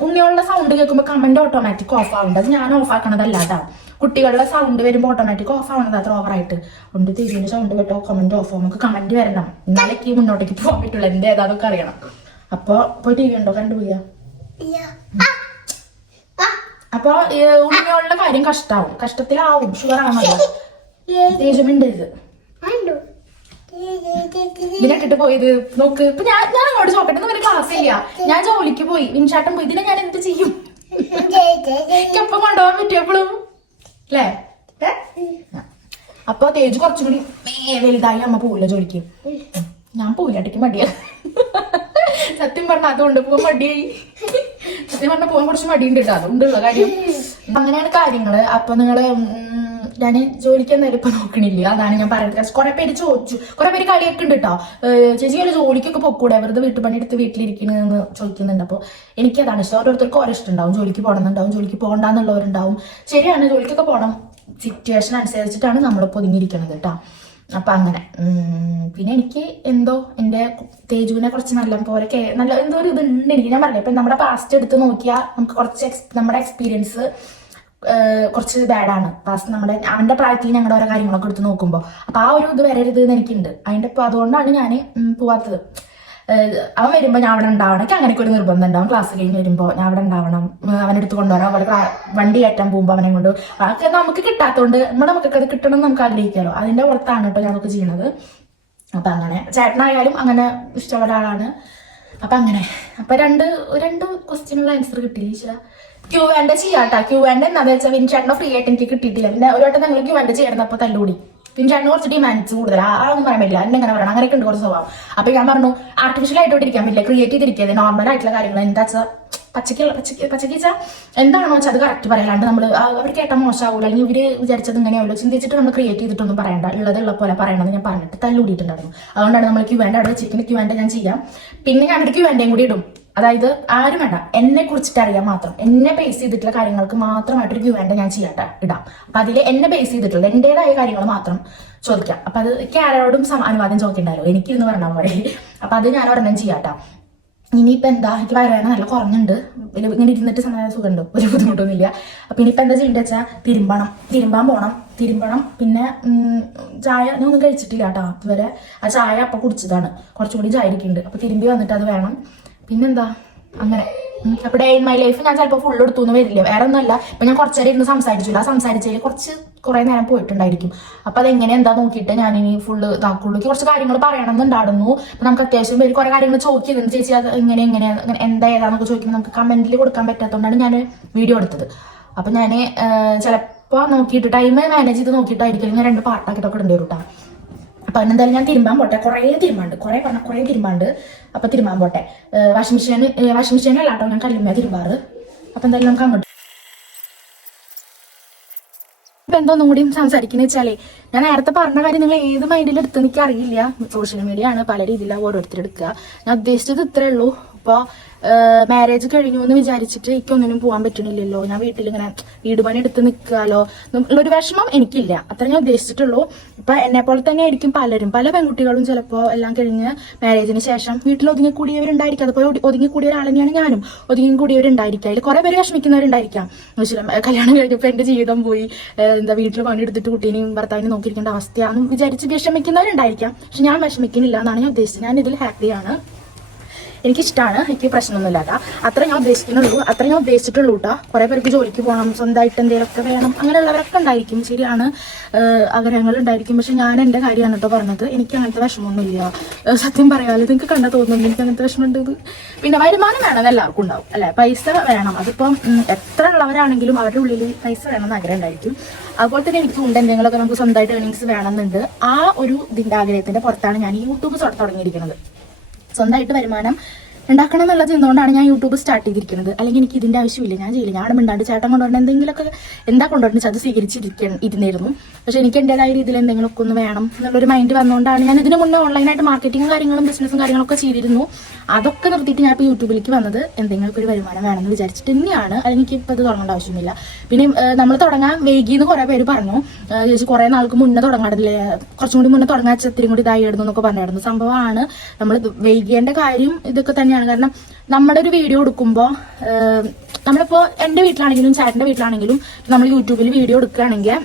ഉണ്ണികളുടെ സൗണ്ട് കേൾക്കുമ്പോൾ കമന്റ് ഓട്ടോമാറ്റിക് ഓഫ് ആവുന്നുണ്ട്. അത് ഞാൻ ഓഫ് ആക്കണതല്ല കേട്ടോ. കുട്ടികളുടെ സൗണ്ട് വരുമ്പോൾ ഓട്ടോമാറ്റിക് ഓഫ് ആവണത് അത്ര ഓവറായിട്ട്. കൊണ്ട് തിരിഞ്ഞ സൗണ്ട് കേട്ടോ കമന്റ് ഓഫ് ആവും. നമുക്ക് കമന്റ് വരണം, എന്നാലേക്ക് മുന്നോട്ടേക്ക് പോകാൻ പറ്റുള്ളൂ. എന്റെ ഏതാതൊക്കെ അറിയണം. അപ്പൊ പോയി TV ഉണ്ടോ കണ്ടുപോയ. അപ്പൊ ഉണ്ണികളുടെ കാര്യം കഷ്ടാവും, കഷ്ടത്തിലാവും, ഷുഗർ ആവുന്നല്ലോ. തേജുമിണ്ട് ഇത് ഇതിനിട്ടിട്ട് പോയത് നോക്ക്. ഇപ്പൊ ഞാൻ അങ്ങോട്ട് ചോക്കട്ടെ, ഇവര് ക്ലാസ് ഇല്ല, ഞാൻ ജോലിക്ക് പോയി, വിൻചാട്ടൻ പോയി, ഇതിനെ ഞാൻ എന്ത് ചെയ്യും? എനിക്കൊപ്പം കൊണ്ടുപോകാൻ പറ്റിയപ്പോഴും അല്ലേ? അപ്പൊ തേജ് കുറച്ചും കൂടി വലുതായി അമ്മ പോവില്ല ജോലിക്ക്. ഞാൻ പോവില്ല, അടയ്ക്ക് മടിയാ. സത്യം പറഞ്ഞ അതുകൊണ്ട് പോകാൻ മടിയായി. സത്യം പറഞ്ഞ പോകാൻ കുറച്ച് മടിയുണ്ട് കേട്ടോ, അതുകൊണ്ടുള്ള കാര്യം. അങ്ങനെയാണ് കാര്യങ്ങള്. അപ്പൊ നിങ്ങള് ഞാൻ ജോലിക്ക് എന്തായാലും ഇപ്പൊ നോക്കണില്ല, അതാണ് ഞാൻ പറയുന്നത്. കുറെ പേര് ചോദിച്ചു, കുറെ പേര് കളിയൊക്കെ ഉണ്ട് കേട്ടോ. ചേച്ചി ഒരു ജോലിക്കൊക്കെ പൊക്കൂടെ, വെറുതെ വീട്ടുപണിയെടുത്ത് വീട്ടിലിരിക്കണെന്ന് ചോദിക്കുന്നുണ്ട്. അപ്പോൾ എനിക്കതാണ് ഇഷ്ടം. ഓരോരുത്തർക്ക് ഓരോ ഇഷ്ടം ഉണ്ടാവും. ജോലിക്ക് പോകണമെന്നുണ്ടാവും, ജോലിക്ക് പോകണ്ടെന്നുള്ളവരുണ്ടാവും. ശരിയാണ്, ജോലിക്കൊക്കെ പോകണം. സിറ്റുവേഷൻ അനുസരിച്ചിട്ടാണ് നമ്മളിപ്പോൾ ഒതുങ്ങിയിരിക്കുന്നത് കേട്ടോ. അപ്പൊ അങ്ങനെ പിന്നെ എനിക്ക് എന്തോ എന്റെ തേജുവിനെ കുറച്ച് നല്ല പോലെ നല്ല എന്തോ ഒരു ഇതുണ്ട് എനിക്ക്. ഞാൻ പറഞ്ഞില്ല, ഇപ്പൊ നമ്മുടെ പാസ്റ്റ് എടുത്ത് നോക്കിയാൽ നമുക്ക് കുറച്ച് നമ്മുടെ എക്സ്പീരിയൻസ് കുറച്ച് ബാഡാണ്. നമ്മുടെ അവന്റെ പ്രായത്തിൽ ഞങ്ങളുടെ ഓരോ കാര്യങ്ങളൊക്കെ എടുത്ത് നോക്കുമ്പോൾ അപ്പൊ ആ ഒരു ഇത് വരരുത് എന്ന് എനിക്കുണ്ട്. അതുകൊണ്ടാണ് ഞാൻ പോവാത്തത്. അവൻ വരുമ്പോ ഞാൻ അവിടെ ഉണ്ടാവണം. എനിക്ക് അങ്ങനെയൊക്കെ ഒരു നിർബന്ധം ഉണ്ടാവും. ക്ലാസ് കഴിഞ്ഞ് വരുമ്പോ ഞാൻ അവിടെ ഉണ്ടാവണം, അവനെടുത്ത് കൊണ്ടുവരാം. അവളെ വണ്ടി കയറ്റാൻ പോകുമ്പോ അവനെ കൊണ്ട് അതൊക്കെ നമുക്ക് കിട്ടാത്തതുകൊണ്ട് നമ്മുടെ മക്കൾക്ക് അത് കിട്ടണം എന്ന് നമുക്ക് ആഗ്രഹിക്കാമല്ലോ. അതിന്റെ പുറത്താണ് കേട്ടോ ഞാനൊക്കെ ചെയ്യണത്. അപ്പൊ അങ്ങനെ ചേട്ടനായാലും അങ്ങനെ ഇഷ്ടമുള്ള ഒരാളാണ്. അപ്പൊ അങ്ങനെ അപ്പൊ രണ്ട് ക്വസ്റ്റ്യനുള്ള ആൻസർ കിട്ടിയില്ല. Q&A ചെയ്യാട്ടാ. Q&A എന്താണെന്ന് വെച്ചാൽ വിൻചാട്ടിനെ ഫ്രീ ആയിട്ട് എനിക്ക് കിട്ടിയിട്ടില്ല. പിന്നെ ഒരു വട്ടം ഞങ്ങൾ Q&A ചെയ്യണം, അപ്പൊ തല്ലുകൂടി. വിൻചാട്ടിന് കുറച്ച് ഡിമാൻഡ്സ് കൂടുതൽ. അതൊന്നും പറയാൻ പറ്റില്ല, എന്നെ അങ്ങനെ പറയണം, അങ്ങനെയൊക്കെ ഉണ്ട് കുറച്ച് സ്വഭാവം. അപ്പൊ ഞാൻ പറഞ്ഞു ആർട്ടിഫിഷ്യൽ ആയിട്ടോട്ട് ഇരിക്കാൻ പറ്റില്ല, ക്രിയേറ്റ് ചെയ്തിരിക്കുന്നത് നോർമൽ ആയിട്ടുള്ള കാര്യങ്ങൾ. എന്താ വെച്ചാൽ പച്ചക്ക് വെച്ചാൽ എന്താണോ വെച്ചാൽ അത് കറക്റ്റ് പറയലാണ്ട് നമ്മൾ അവർ കേട്ടാൽ മോശമാവില്ല, അല്ലെങ്കിൽ ഇവര് വിചാരിച്ചത് ഇങ്ങനെയാവുമല്ലോ ചിന്തിച്ചിട്ട് നമ്മൾ ക്രിയേറ്റ് ചെയ്തിട്ടൊന്നും പറയണ്ട, ഉള്ള പോലെ പറയണമെന്ന് ഞാൻ പറഞ്ഞിട്ട് തല്ലുകൂടിയിട്ടുണ്ടായിരുന്നു. അതുകൊണ്ടാണ് നമ്മൾ Q&A അവിടെ വെച്ചിരിക്കുന്ന. Q&A ഞാൻ ചെയ്യാം. പിന്നെ ഞാനൊരു Q&A കൂടി ഇടും. അതായത് ആരും വേണ്ട, എന്നെ കുറിച്ചിട്ട് അറിയാൻ മാത്രം, എന്നെ ബേസ് ചെയ്തിട്ടുള്ള കാര്യങ്ങൾക്ക് മാത്രമായിട്ടൊരു Q&A ഞാൻ ഇടാം. അപ്പൊ അതിൽ എന്നെ ബേസ് ചെയ്തിട്ടുള്ള എന്റേതായ കാര്യങ്ങൾ മാത്രം ചോദിക്കാം. അപ്പൊ അത് ആരോടും അനുവാദം ചോദിക്കണ്ടല്ലോ, എനിക്കിന്ന് പറഞ്ഞാൽ പോലെ. അപ്പൊ അത് ഞാൻ ഒരെണ്ണം ചെയ്യാട്ടോ. ഇനിയിപ്പോൾ എന്താ എനിക്ക് വയറുവേദന നല്ല കുറഞ്ഞുണ്ട്, ഇങ്ങനെ ഇരുന്നിട്ട് സുഖമുണ്ട്, ഒരു ബുദ്ധിമുട്ടൊന്നുമില്ല. അപ്പം ഇനിയിപ്പോൾ എന്താ ചെയ്യേണ്ടത് വെച്ചാൽ തിരുമ്പണം. പിന്നെ ചായ ഞാൻ ഒന്നും കഴിച്ചിട്ടില്ല കേട്ടോ ഇതുവരെ. ആ ചായ അപ്പം കുടിച്ചതാണ്, കുറച്ചും കൂടി ചായ ഇരിക്കുന്നുണ്ട്. അപ്പോൾ തിരുമ്പി വന്നിട്ട് അത് വേണം. പിന്നെന്താ അങ്ങനെ. അപ്പോൾ ഡേ ഇൻ മൈ ലൈഫ് ഞാൻ ചിലപ്പോൾ ഫുൾ എടുത്തൊന്നും വരില്ല, വേറെ ഒന്നുമല്ല. ഇപ്പം ഞാൻ കുറച്ചേരം ഇരുന്ന് സംസാരിച്ചില്ല, ആ സംസാരിച്ചതിൽ കുറേ നേരം പോയിട്ടുണ്ടായിരിക്കും. അപ്പം അതെങ്ങനെ എന്താ നോക്കിയിട്ട് ഞാനിനി ഫുള്ള് ഇതാക്കുള്ളൂ. കുറച്ച് കാര്യങ്ങൾ പറയണമെന്നുണ്ടായിരുന്നു. അപ്പം നമുക്ക് അത്യാവശ്യം പേര് കുറേ കാര്യങ്ങൾ ചോദിക്കുന്നുണ്ട്, ചേച്ചി അത് എങ്ങനെ എന്താ ഏതാന്നൊക്കെ ചോദിക്കുമ്പോൾ നമുക്ക് കമന്റിൽ കൊടുക്കാൻ പറ്റാത്തതുകൊണ്ടാണ് ഞാൻ വീഡിയോ എടുത്തത്. അപ്പം ഞാൻ ചിലപ്പോൾ നോക്കിയിട്ട് ടൈം മാനേജ് ചെയ്ത് നോക്കിയിട്ടായിരിക്കും ഞാൻ 2 പാട്ടാക്കിയിട്ടൊക്കെ ഇടേണ്ടി വരും കേട്ടോ. അപ്പം അതിനെന്തായാലും ഞാൻ തിരുമ്പാൻ പോട്ടെ, കുറേ തിരുമ്പാണ്ട്. അപ്പം തിരുമ്പാൻ പോട്ടെ. വാഷിംഗ് മെഷീനല്ല കേട്ടോ, ഞാൻ കല്ലുമ്മ തിരുമ്പാറ്. അപ്പം എന്തായാലും നമുക്ക് അങ്ങോട്ട്. ഇപ്പം എന്തോന്നും കൂടി സംസാരിക്കുന്നത് വെച്ചാലേ, ഞാൻ നേരത്തെ പറഞ്ഞ കാര്യം നിങ്ങൾ ഏത് മൈൻഡിൽ എടുത്ത് എനിക്ക് അറിയില്ല. സോഷ്യൽ മീഡിയ ആണ്, പല രീതിയിലാണ് ഓരോരുത്തർ എടുക്കുക. ഞാൻ ഉദ്ദേശിച്ചത് ഇത്രേ ഉള്ളൂ. ഇപ്പോൾ മാരേജ് കഴിഞ്ഞു എന്ന് വിചാരിച്ചിട്ട് എനിക്കൊന്നിനും പോകാൻ പറ്റണില്ലല്ലോ, ഞാൻ വീട്ടിലിങ്ങനെ വീട് പണി എടുത്ത് നിൽക്കാലോ ഉള്ളൊരു വിഷമം എനിക്കില്ല. അത്ര ഞാൻ ഉദ്ദേശിച്ചിട്ടുള്ളൂ. ഇപ്പം എന്നെ പോലെ തന്നെ ആയിരിക്കും പല പെൺകുട്ടികളും ചിലപ്പോൾ എല്ലാം കഴിഞ്ഞ് മാരേജിന് ശേഷം വീട്ടിൽ ഒതുങ്ങിക്കൂടിയവരുണ്ടായിരിക്കും. അതുപോലെ ഒതുങ്ങിക്കൂടിയ ഒരാൾ തന്നെയാണ് ഞാനും. ഒതുങ്ങിക്കൂടിയവരുണ്ടായിരിക്കാം, അതിൽ കുറേ പേര് വിഷമിക്കുന്നവരുണ്ടായിരിക്കാം. കല്യാണം കഴിഞ്ഞപ്പോൾ എൻ്റെ ജീവിതം പോയി, എന്താ വീട്ടിൽ പണിയെടുത്തിട്ട് കുട്ടീനെയും ഭർത്താവിനെ നോക്കിയിരിക്കേണ്ട അവസ്ഥയാണെന്ന് വിചാരിച്ച് വിഷമിക്കുന്നവരുണ്ടായിരിക്കാം. പക്ഷെ ഞാൻ വിഷമിക്കുന്നില്ല എന്നാണ് ഞാൻ ഉദ്ദേശിച്ചത്. ഞാൻ ഇതിൽ ഹാപ്പിയാണ്, എനിക്കിഷ്ടമാണ്, എനിക്ക് പ്രശ്നമൊന്നുമില്ലാത്ത. അത്ര ഞാൻ ഉദ്ദേശിച്ചിട്ടുള്ളൂ കേട്ടോ. കുറേ പേർക്ക് ജോലിക്ക് പോകണം, സ്വന്തമായിട്ട് എന്തെങ്കിലുമൊക്കെ വേണം, അങ്ങനെയുള്ളവരൊക്കെ ഉണ്ടായിരിക്കും, ശരിയാണ്, ആഗ്രഹങ്ങൾ ഉണ്ടായിരിക്കും. പക്ഷെ ഞാൻ എൻ്റെ കാര്യമാണ് കേട്ടോ പറഞ്ഞത്. എനിക്ക് അങ്ങനത്തെ വിഷമമൊന്നുമില്ല, സത്യം പറയാമല്ലോ. നിങ്ങൾക്ക് കണ്ടാൽ തോന്നുന്നു എനിക്ക് അങ്ങനത്തെ വിഷമമുണ്ട്. പിന്നെ വരുമാനം വേണം, എല്ലാവർക്കും ഉണ്ടാവും അല്ലെ, പൈസ വേണം. അതിപ്പം എത്ര ഉള്ളവരാണെങ്കിലും അവരുടെ ഉള്ളിൽ പൈസ വേണമെന്ന് ആഗ്രഹം ഉണ്ടായിരിക്കും. അതുപോലെ തന്നെ എനിക്കും ഉണ്ട് എന്തെങ്കിലുമൊക്കെ നമുക്ക് സ്വന്തമായിട്ട് ഏർണിങ്സ് വേണമെന്നുണ്ട്. ആ ഒരു ഇതിൻ്റെ ആഗ്രഹത്തിൻ്റെ പുറത്താണ് ഞാൻ യൂട്യൂബ് തുടങ്ങിയിരിക്കുന്നത്. സ്വന്തമായിട്ട് വരുമാനം ഉണ്ടാക്കണം എന്നുള്ളത് എന്തുകൊണ്ടാണ് ഞാൻ യൂട്യൂബ് സ്റ്റാർട്ട് ചെയ്തിരിക്കുന്നത്. അല്ലെങ്കിൽ എനിക്ക് ഇതിൻ്റെ ആവശ്യമില്ല, ഞാൻ ചെയ്യില്ല. ഞാൻ അവിടെ മിണ്ടാണ്ട് ചേട്ടൻ കൊണ്ടുവരുന്ന എന്തെങ്കിലുമൊക്കെ എന്താ കൊണ്ടുവരുന്നത് അത് ഇരുന്നിരുന്നു. പക്ഷെ എനിക്ക് എൻ്റെതായ രീതിയിൽ എന്തെങ്കിലുമൊക്കെ ഒന്ന് വേണം എന്നുള്ളൊരു മൈൻഡ് വന്നുകൊണ്ടാണ് ഞാൻ ഇതിന് മുന്നേ ഓൺലൈനായിട്ട് മാർക്കറ്റിംഗും കാര്യങ്ങളും ബിസിനസ്സും കാര്യങ്ങളൊക്കെ ചെയ്തിരുന്നു. അതൊക്കെ നിർത്തിയിട്ട് ഞാൻ ഇപ്പോൾ യൂട്യൂബിലേക്ക് വന്നത് എന്തെങ്കിലും ഒരു വരുമാനം വേണമെന്ന് വിചാരിച്ചിട്ട് തന്നെയാണ്. അതെനിക്ക് ഇപ്പോൾ ഇത് തുടങ്ങേണ്ട ആവശ്യമില്ല. പിന്നെ നമ്മൾ തുടങ്ങാൻ വൈകിയെന്ന് കുറേ പേര് പറഞ്ഞു, ചേച്ചി കുറേ നാൾക്ക് മുന്നേ തുടങ്ങാറില്ലേ, കുറച്ചും കൂടി മുന്നേ തുടങ്ങാൻ ഇത്തിരി കൂടി ഇതായിരുന്നു എന്നൊക്കെ പറഞ്ഞായിരുന്നു. സംഭവമാണ്, നമ്മൾ വൈകിയേണ്ട കാര്യം ഇതൊക്കെ തന്നെയാണ്. കാരണം നമ്മുടെ ഒരു വീഡിയോ എടുക്കുമ്പോൾ നമ്മളിപ്പോൾ എൻ്റെ വീട്ടിലാണെങ്കിലും ചേട്ടൻ്റെ വീട്ടിലാണെങ്കിലും നമ്മൾ യൂട്യൂബിൽ വീഡിയോ എടുക്കുകയാണെങ്കിൽ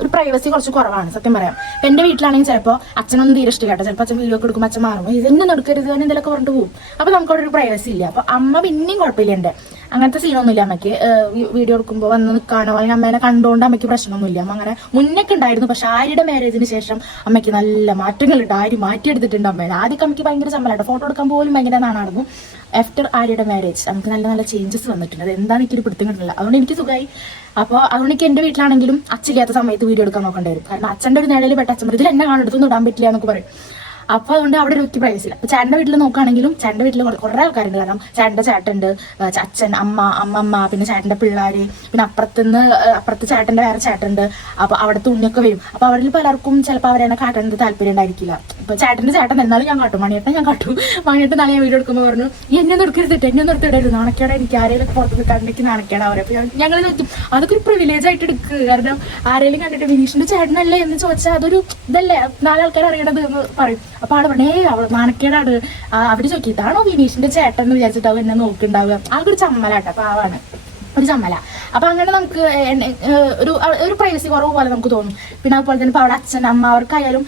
ഒരു പ്രൈവസി കുറച്ച് കുറവാണ്, സത്യം പറയാം. ഇപ്പം എൻ്റെ വീട്ടിലാണെങ്കിൽ ചിലപ്പോൾ അച്ഛനൊന്നും തീരെ ഇഷ്ടമില്ല കേട്ടോ. ചിലപ്പോൾ അച്ഛൻ വീഡിയോ ഒക്കെ എടുക്കുമ്പോൾ അച്ഛൻ മാറും, ഇതൊന്നും എടുക്കരുത് തന്നെ എന്തെങ്കിലുമൊക്കെ പറഞ്ഞിട്ട് പോകും. അപ്പോൾ നമുക്കവിടെ ഒരു പ്രൈവസി ഇല്ല. അപ്പോൾ അമ്മ പിന്നെയും കുഴപ്പമില്ല, എൻ്റെ അങ്ങനത്തെ സീനൊന്നുമില്ല. അമ്മയ്ക്ക് വീഡിയോ എടുക്കുമ്പോൾ വന്ന് നിൽക്കാനോ അല്ലെങ്കിൽ അമ്മേനെ കണ്ടുകൊണ്ട് അമ്മയ്ക്ക് പ്രശ്നമൊന്നുമില്ല. അമ്മ അങ്ങനെ മുന്നൊക്കെ ഉണ്ടായിരുന്നു. പക്ഷെ ആര്യയുടെ മാരേജിന് ശേഷം അമ്മയ്ക്ക് നല്ല മാറ്റങ്ങളുണ്ട്. ആര് മാറ്റിയെടുത്തിട്ടുണ്ട് അമ്മേനെ. ആദ്യമൊക്കെ അമ്മയ്ക്ക് ഭയങ്കര സമ്മലമായിട്ട് ഫോട്ടോ എടുക്കാൻ പോലും ഭയങ്കര നാണായിരുന്നു. ആഫ്റ്റർ ആര്യയുടെ മാരേജ് നമുക്ക് നല്ല നല്ല ചേഞ്ചസ് വന്നിട്ടുണ്ട്. അത് എന്താണെന്ന് എനിക്കൊരു പിടുത്തം കിട്ടുന്നില്ല. അതുകൊണ്ട് എനിക്ക് സുഖമായി. അപ്പോൾ അതുകൊണ്ട് എനിക്ക് എൻ്റെ വീട്ടിലാണെങ്കിലും അച്ഛനില്ലാത്ത സമയത്ത് വീഡിയോ എടുക്കാൻ നോക്കേണ്ടി വരും. കാരണം അച്ഛൻ്റെ ഒരു നിഴലിൽ പെട്ട അച്ഛൻ ഇതിൽ എന്നെ കാണെടുത്തൊന്നും ഇടാൻ പറ്റില്ല എന്നൊക്കെ പറയും. അപ്പോൾ അതുകൊണ്ട് അവിടെ ഒരു ഒറ്റ പ്രൈവസി ഇല്ല. അപ്പോൾ ചേട്ടൻ്റെ വീട്ടിൽ നോക്കുകയാണെങ്കിലും ചേട്ടൻ്റെ വീട്ടിൽ കുറേ ആൾക്കാരുണ്ട്. കാരണം ചേട്ടൻ്റെ ചേട്ടനുണ്ട്, അച്ഛൻ, അമ്മമ്മ, പിന്നെ ചേട്ടൻ്റെ പിള്ളേർ, പിന്നെ അപ്പുറത്ത് ചേട്ടൻ്റെ വേറെ ചേട്ടനുണ്ട്. അപ്പോൾ അവിടുത്തെ ഉണ്ണിയൊക്കെ വരും. അപ്പോൾ അവരിൽ പലർക്കും ചിലപ്പോൾ അവരെന്നെ കാട്ടാൻ താല്പര്യം ഉണ്ടായിരിക്കില്ല. ഇപ്പോൾ ചേട്ടൻ്റെ ചേട്ടൻ എന്നാലും ഞാൻ കാട്ടും, മണിയേട്ടൻ നാളെ ഞാൻ വീഡിയോ എടുക്കുമ്പോൾ പറഞ്ഞു എന്നെ നിർത്തിയിടരുത്, നാണക്കേടാ, എനിക്ക് ആരെങ്കിലും പുറത്ത് കണ്ടിട്ട് നാണക്കേടാ അവരെ. അപ്പോൾ ഞങ്ങൾ നോക്കും അതൊക്കെ ഒരു പ്രിവിലേജ് ആയിട്ട് എടുക്കുക. കാരണം ആരെങ്കിലും കണ്ടിട്ട് വിനീഷിൻ്റെ ചേട്ടനല്ലേ എന്ന് ചോദിച്ചാൽ അതൊരു ഇതല്ലേ, 4 ആൾക്കാർ അറിയണത് എന്ന് പറയും. അപ്പൊ ആള് പറഞ്ഞേ അവൾ നാണക്കേടാണ്. അവര് ചോദിക്കിട്ടാണോ വിനീഷിന്റെ ചേട്ടൻ എന്ന് വിചാരിച്ചിട്ടാവും എന്നെ നോക്കുന്നുണ്ടാവുക. ആൾക്കൊരു ചമ്മലാട്ടോ, പാവാണ്, ഒരു ചമ്മല. അപ്പൊ അങ്ങനെ നമുക്ക് ഒരു പ്രൈവസി കുറവ് പോലെ നമുക്ക് തോന്നും. പിന്നെ അതുപോലെ തന്നെ ഇപ്പൊ അവിടെ അച്ഛൻ അമ്മ അവർക്കായാലും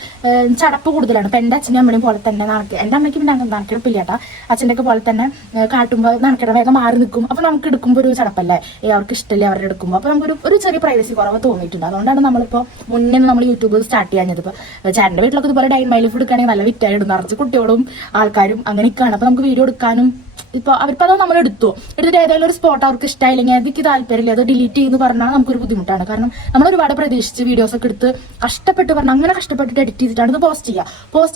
ചടപ്പ് കൂടുതലാണ്. ഇപ്പൊ എൻ്റെ അച്ഛനും അമ്മയും പോലെ തന്നെ എൻ്റെ അമ്മയ്ക്ക് പിന്നെ അങ്ങനെ നാണക്കെടുപ്പില്ല കേട്ടോ. അച്ഛൻ്റെ ഒക്കെ പോലെ തന്നെ കാട്ടുമ്പോൾ നാണക്കെട വേഗം മാറി നിൽക്കും. അപ്പൊ നമുക്ക് എടുക്കുമ്പോൾ ഒരു ചടപ്പല്ലേ, അവർക്ക് ഇഷ്ടമല്ലേ അവരുടെ എടുക്കുമ്പോൾ. അപ്പൊ നമുക്ക് ഒരു ചെറിയ പ്രൈവസി കുറവ് തോന്നിയിട്ടുണ്ട്. അതുകൊണ്ടാണ് നമ്മളിപ്പോൾ മുന്നേ നമ്മൾ യൂട്യൂബ് സ്റ്റാർട്ട് ചെയ്യാഞ്ഞത്. ഇപ്പൊ ചേട്ടൻ്റെ വീട്ടിലൊക്കെ ഇതുപോലെ ഡൈൻ മൈ ലൈഫ് എടുക്കുകയാണെങ്കിൽ നല്ല വിറ്റായിടും, നിറച്ച് കുട്ടികളും ആൾക്കാരും അങ്ങനെയൊക്കെയാണ്. അപ്പൊ നമുക്ക് വീഡിയോ എടുക്കാനും ഇപ്പോൾ അവരിപ്പോൾ അതോ നമ്മൾ എടുത്തിട്ട് ഏതെങ്കിലും ഒരു സ്പോട്ട് അവർക്ക് ഇഷ്ടമായില്ലെങ്കിൽ അതൊക്കെ താല്പര്യമില്ല, അത് ഡിലീറ്റ് ചെയ്യുന്നു പറഞ്ഞാൽ നമുക്കൊരു ബുദ്ധിമുട്ടാണ്. കാരണം നമ്മൾ ഒരുപാട് പ്രതീക്ഷിച്ച് വീഡിയോസ് ഒക്കെ എടുത്ത് കഷ്ടപ്പെട്ട് പറഞ്ഞാൽ അങ്ങനെ കഷ്ടപ്പെട്ടിട്ട് എഡിറ്റ് ചെയ്തിട്ടാണ് ഇത് പോസ്റ്റ്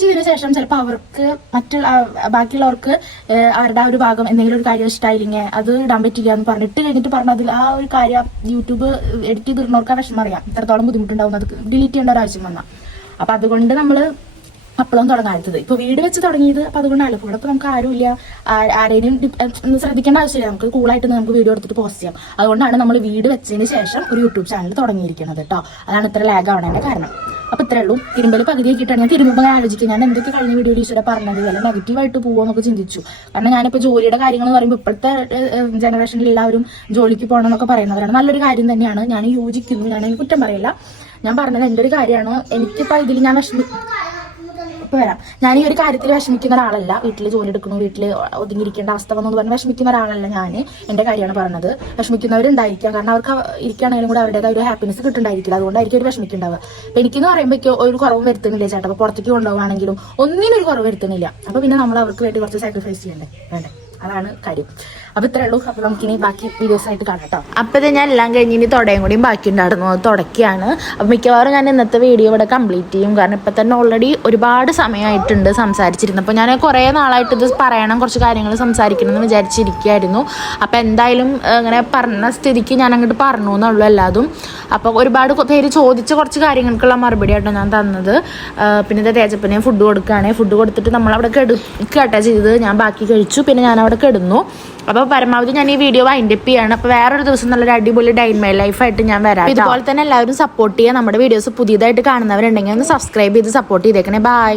ചെയ്തതിനു ശേഷം ചിലപ്പോൾ അവർക്ക് ബാക്കിയുള്ളവർക്ക് അവരുടെ ആ ഒരു ഭാഗം എന്തെങ്കിലും ഒരു കാര്യം ഇഷ്ടമായില്ലെങ്കിൽ അത് ഇടാൻ പറ്റില്ല എന്ന് പറഞ്ഞിട്ട് കഴിഞ്ഞിട്ട് പറഞ്ഞാൽ അതിൽ ആ ഒരു കാര്യം യൂട്യൂബ് എഡിറ്റ് ചെയ്തിരുന്നവർക്ക് ആ വിഷമം അറിയാം, ഇത്രത്തോളം ബുദ്ധിമുട്ടുണ്ടാവും അത് ഡിലീറ്റ് ചെയ്യേണ്ട ഒരു ആവശ്യം വന്നാൽ. അപ്പം അതുകൊണ്ട് നമ്മൾ അപ്പോഴും തുടങ്ങാത്തത്. ഇപ്പൊ വീട് വെച്ച് തുടങ്ങിയത് അപ്പൊ അതുകൊണ്ടാണ്. ഇവിടെ ഇപ്പൊ നമുക്ക് ആരുമില്ല, ആരെയും ശ്രദ്ധിക്കേണ്ട ആവശ്യമില്ല. നമുക്ക് കൂളായിട്ട് നമുക്ക് വീഡിയോ എടുത്തിട്ട് പോസ്റ്റ് ചെയ്യാം. അതുകൊണ്ടാണ് നമ്മൾ വീട് വെച്ചതിന് ശേഷം ഒരു യൂട്യൂബ് ചാനൽ തുടങ്ങിയിരിക്കുന്നത് കേട്ടോ. അതാണ് ഇത്ര ലാഗ് ആവണതിന്റെ കാരണം. അപ്പൊ ഇത്രേ ഉള്ളൂ. തിരുമ്പൽ പകുതിയാക്കിയിട്ടാണ് ഞാൻ തിരുമ്പുമ്പോൾ ആലോചിക്കും ഞാൻ എന്തൊക്കെ കഴിഞ്ഞ വീഡിയോ ഈശ്വര പറഞ്ഞത്, വല്ല നെഗറ്റീവായിട്ട് പോകുമെന്നൊക്കെ ചിന്തിച്ചു. കാരണം ഞാനിപ്പോൾ ജോലിയുടെ കാര്യങ്ങൾ എന്ന് പറയുമ്പോൾ ഇപ്പോഴത്തെ ജനറേഷനിൽ എല്ലാവരും ജോലിക്ക് പോകണം എന്നൊക്കെ പറയുന്നവരാണ്. നല്ലൊരു കാര്യം തന്നെയാണ്, ഞാൻ യോജിക്കുന്നു, ഞാൻ എനിക്ക് കുറ്റം പറയില്ല. ഞാൻ പറഞ്ഞത് എൻ്റെ ഒരു കാര്യമാണ്. എനിക്കിപ്പോൾ ഇതിൽ ഞാൻ വരാം. ഞാൻ ഈ ഒരു കാര്യത്തിൽ വിഷമിക്കുന്ന ഒരാളല്ല. വീട്ടിൽ ജോലി എടുക്കണു, വീട്ടിൽ ഒതുങ്ങിയിരിക്കേണ്ട അവസ്ഥ വന്നു പറഞ്ഞ് വിഷമിക്കുന്ന ഒരാളല്ല ഞാൻ. എൻ്റെ കാര്യമാണ് പറഞ്ഞത്. വിഷമിക്കുന്നവരുണ്ടായിരിക്കാം, കാരണം അവർക്ക് ഇരിക്കുകയാണെങ്കിലും കൂടെ അവരുടേതായ ഒരു ഹാപ്പിനെസ് കിട്ടുന്നുണ്ടായിരിക്കില്ല. അതുകൊണ്ടായിരിക്കും ഒരു വിഷമിക്കുന്നുണ്ടാവുക. അപ്പം എനിക്കെന്ന് പറയുമ്പോൾ ഒരു കുറവ് വരുത്തുന്നില്ല ചേട്ടാ. അപ്പോൾ പുറത്തേക്ക് കൊണ്ടുപോകുകയാണെങ്കിലും ഒന്നിനും ഒരു കുറവ് വരുത്തുന്നില്ല. അപ്പോൾ പിന്നെ നമ്മൾ അവർക്ക് വേണ്ടി കുറച്ച് സാക്രിഫൈസ് ചെയ്യണ്ടേ, വേണ്ടേ? അതാണ് കാര്യം. അപ്പൊ ഇത്രേ ഉള്ളൂ. അപ്പൊ നമുക്കിനി ബാക്കി വീഡിയോസ് ആയിട്ട് കാണാം കേട്ടോ. അപ്പൊ ഇത് ഞാൻ എല്ലാം കഴിഞ്ഞ് ഇനി തുടയും കൂടിയും ബാക്കി ഉണ്ടായിരുന്നു, അത് തുടക്കുകയാണ്. അപ്പൊ മിക്കവാറും ഞാൻ ഇന്നത്തെ വീഡിയോ ഇവിടെ കംപ്ലീറ്റ് ചെയ്യും. കാരണം ഇപ്പൊ തന്നെ ഓൾറെഡി ഒരുപാട് സമയമായിട്ടുണ്ട് സംസാരിച്ചിരുന്നപ്പോൾ. ഞാൻ കുറേ നാളായിട്ട് ഇത് പറയണം, കുറച്ച് കാര്യങ്ങൾ സംസാരിക്കണം എന്ന് വിചാരിച്ചിരിക്കുകയായിരുന്നു. അപ്പൊ എന്തായാലും ഇങ്ങനെ പറഞ്ഞ സ്ഥിതിക്ക് ഞാൻ അങ്ങോട്ട് പറഞ്ഞു എന്നുള്ളൂ എല്ലാതും. അപ്പൊ ഒരുപാട് പേര് ചോദിച്ച കുറച്ച് കാര്യങ്ങൾക്കുള്ള മറുപടി ആയിട്ടോ ഞാൻ തന്നത്. പിന്നെ ഇത് തേജപ്പനെ ഫുഡ് കൊടുക്കുകയാണ്. ഫുഡ് കൊടുത്തിട്ട് നമ്മളവിടെ കേട്ടാ ചെയ്തത്. ഞാൻ ബാക്കി കഴിച്ചു, പിന്നെ ഞാൻ അവിടെ കിടന്നു. അപ്പോൾ പരമാവധി ഞാൻ ഈ വീഡിയോ വൈൻഡപ്പ് ചെയ്യാണ്. അപ്പോൾ വേറൊരു ദിവസം നല്ലൊരു അടിപൊളി ഡേ ഇൻ മൈ ലൈഫായിട്ട് ഞാൻ വരാം. ഇതുപോലെ തന്നെ എല്ലാവരും സപ്പോർട്ട് ചെയ്യുക. നമ്മുടെ വീഡിയോസ് പുതിയതായിട്ട് കാണുന്നവരുണ്ടെങ്കിൽ ഒന്ന് സബ്സ്ക്രൈബ് ചെയ്ത് സപ്പോർട്ട് ചെയ്തേക്കണേ. ബൈ.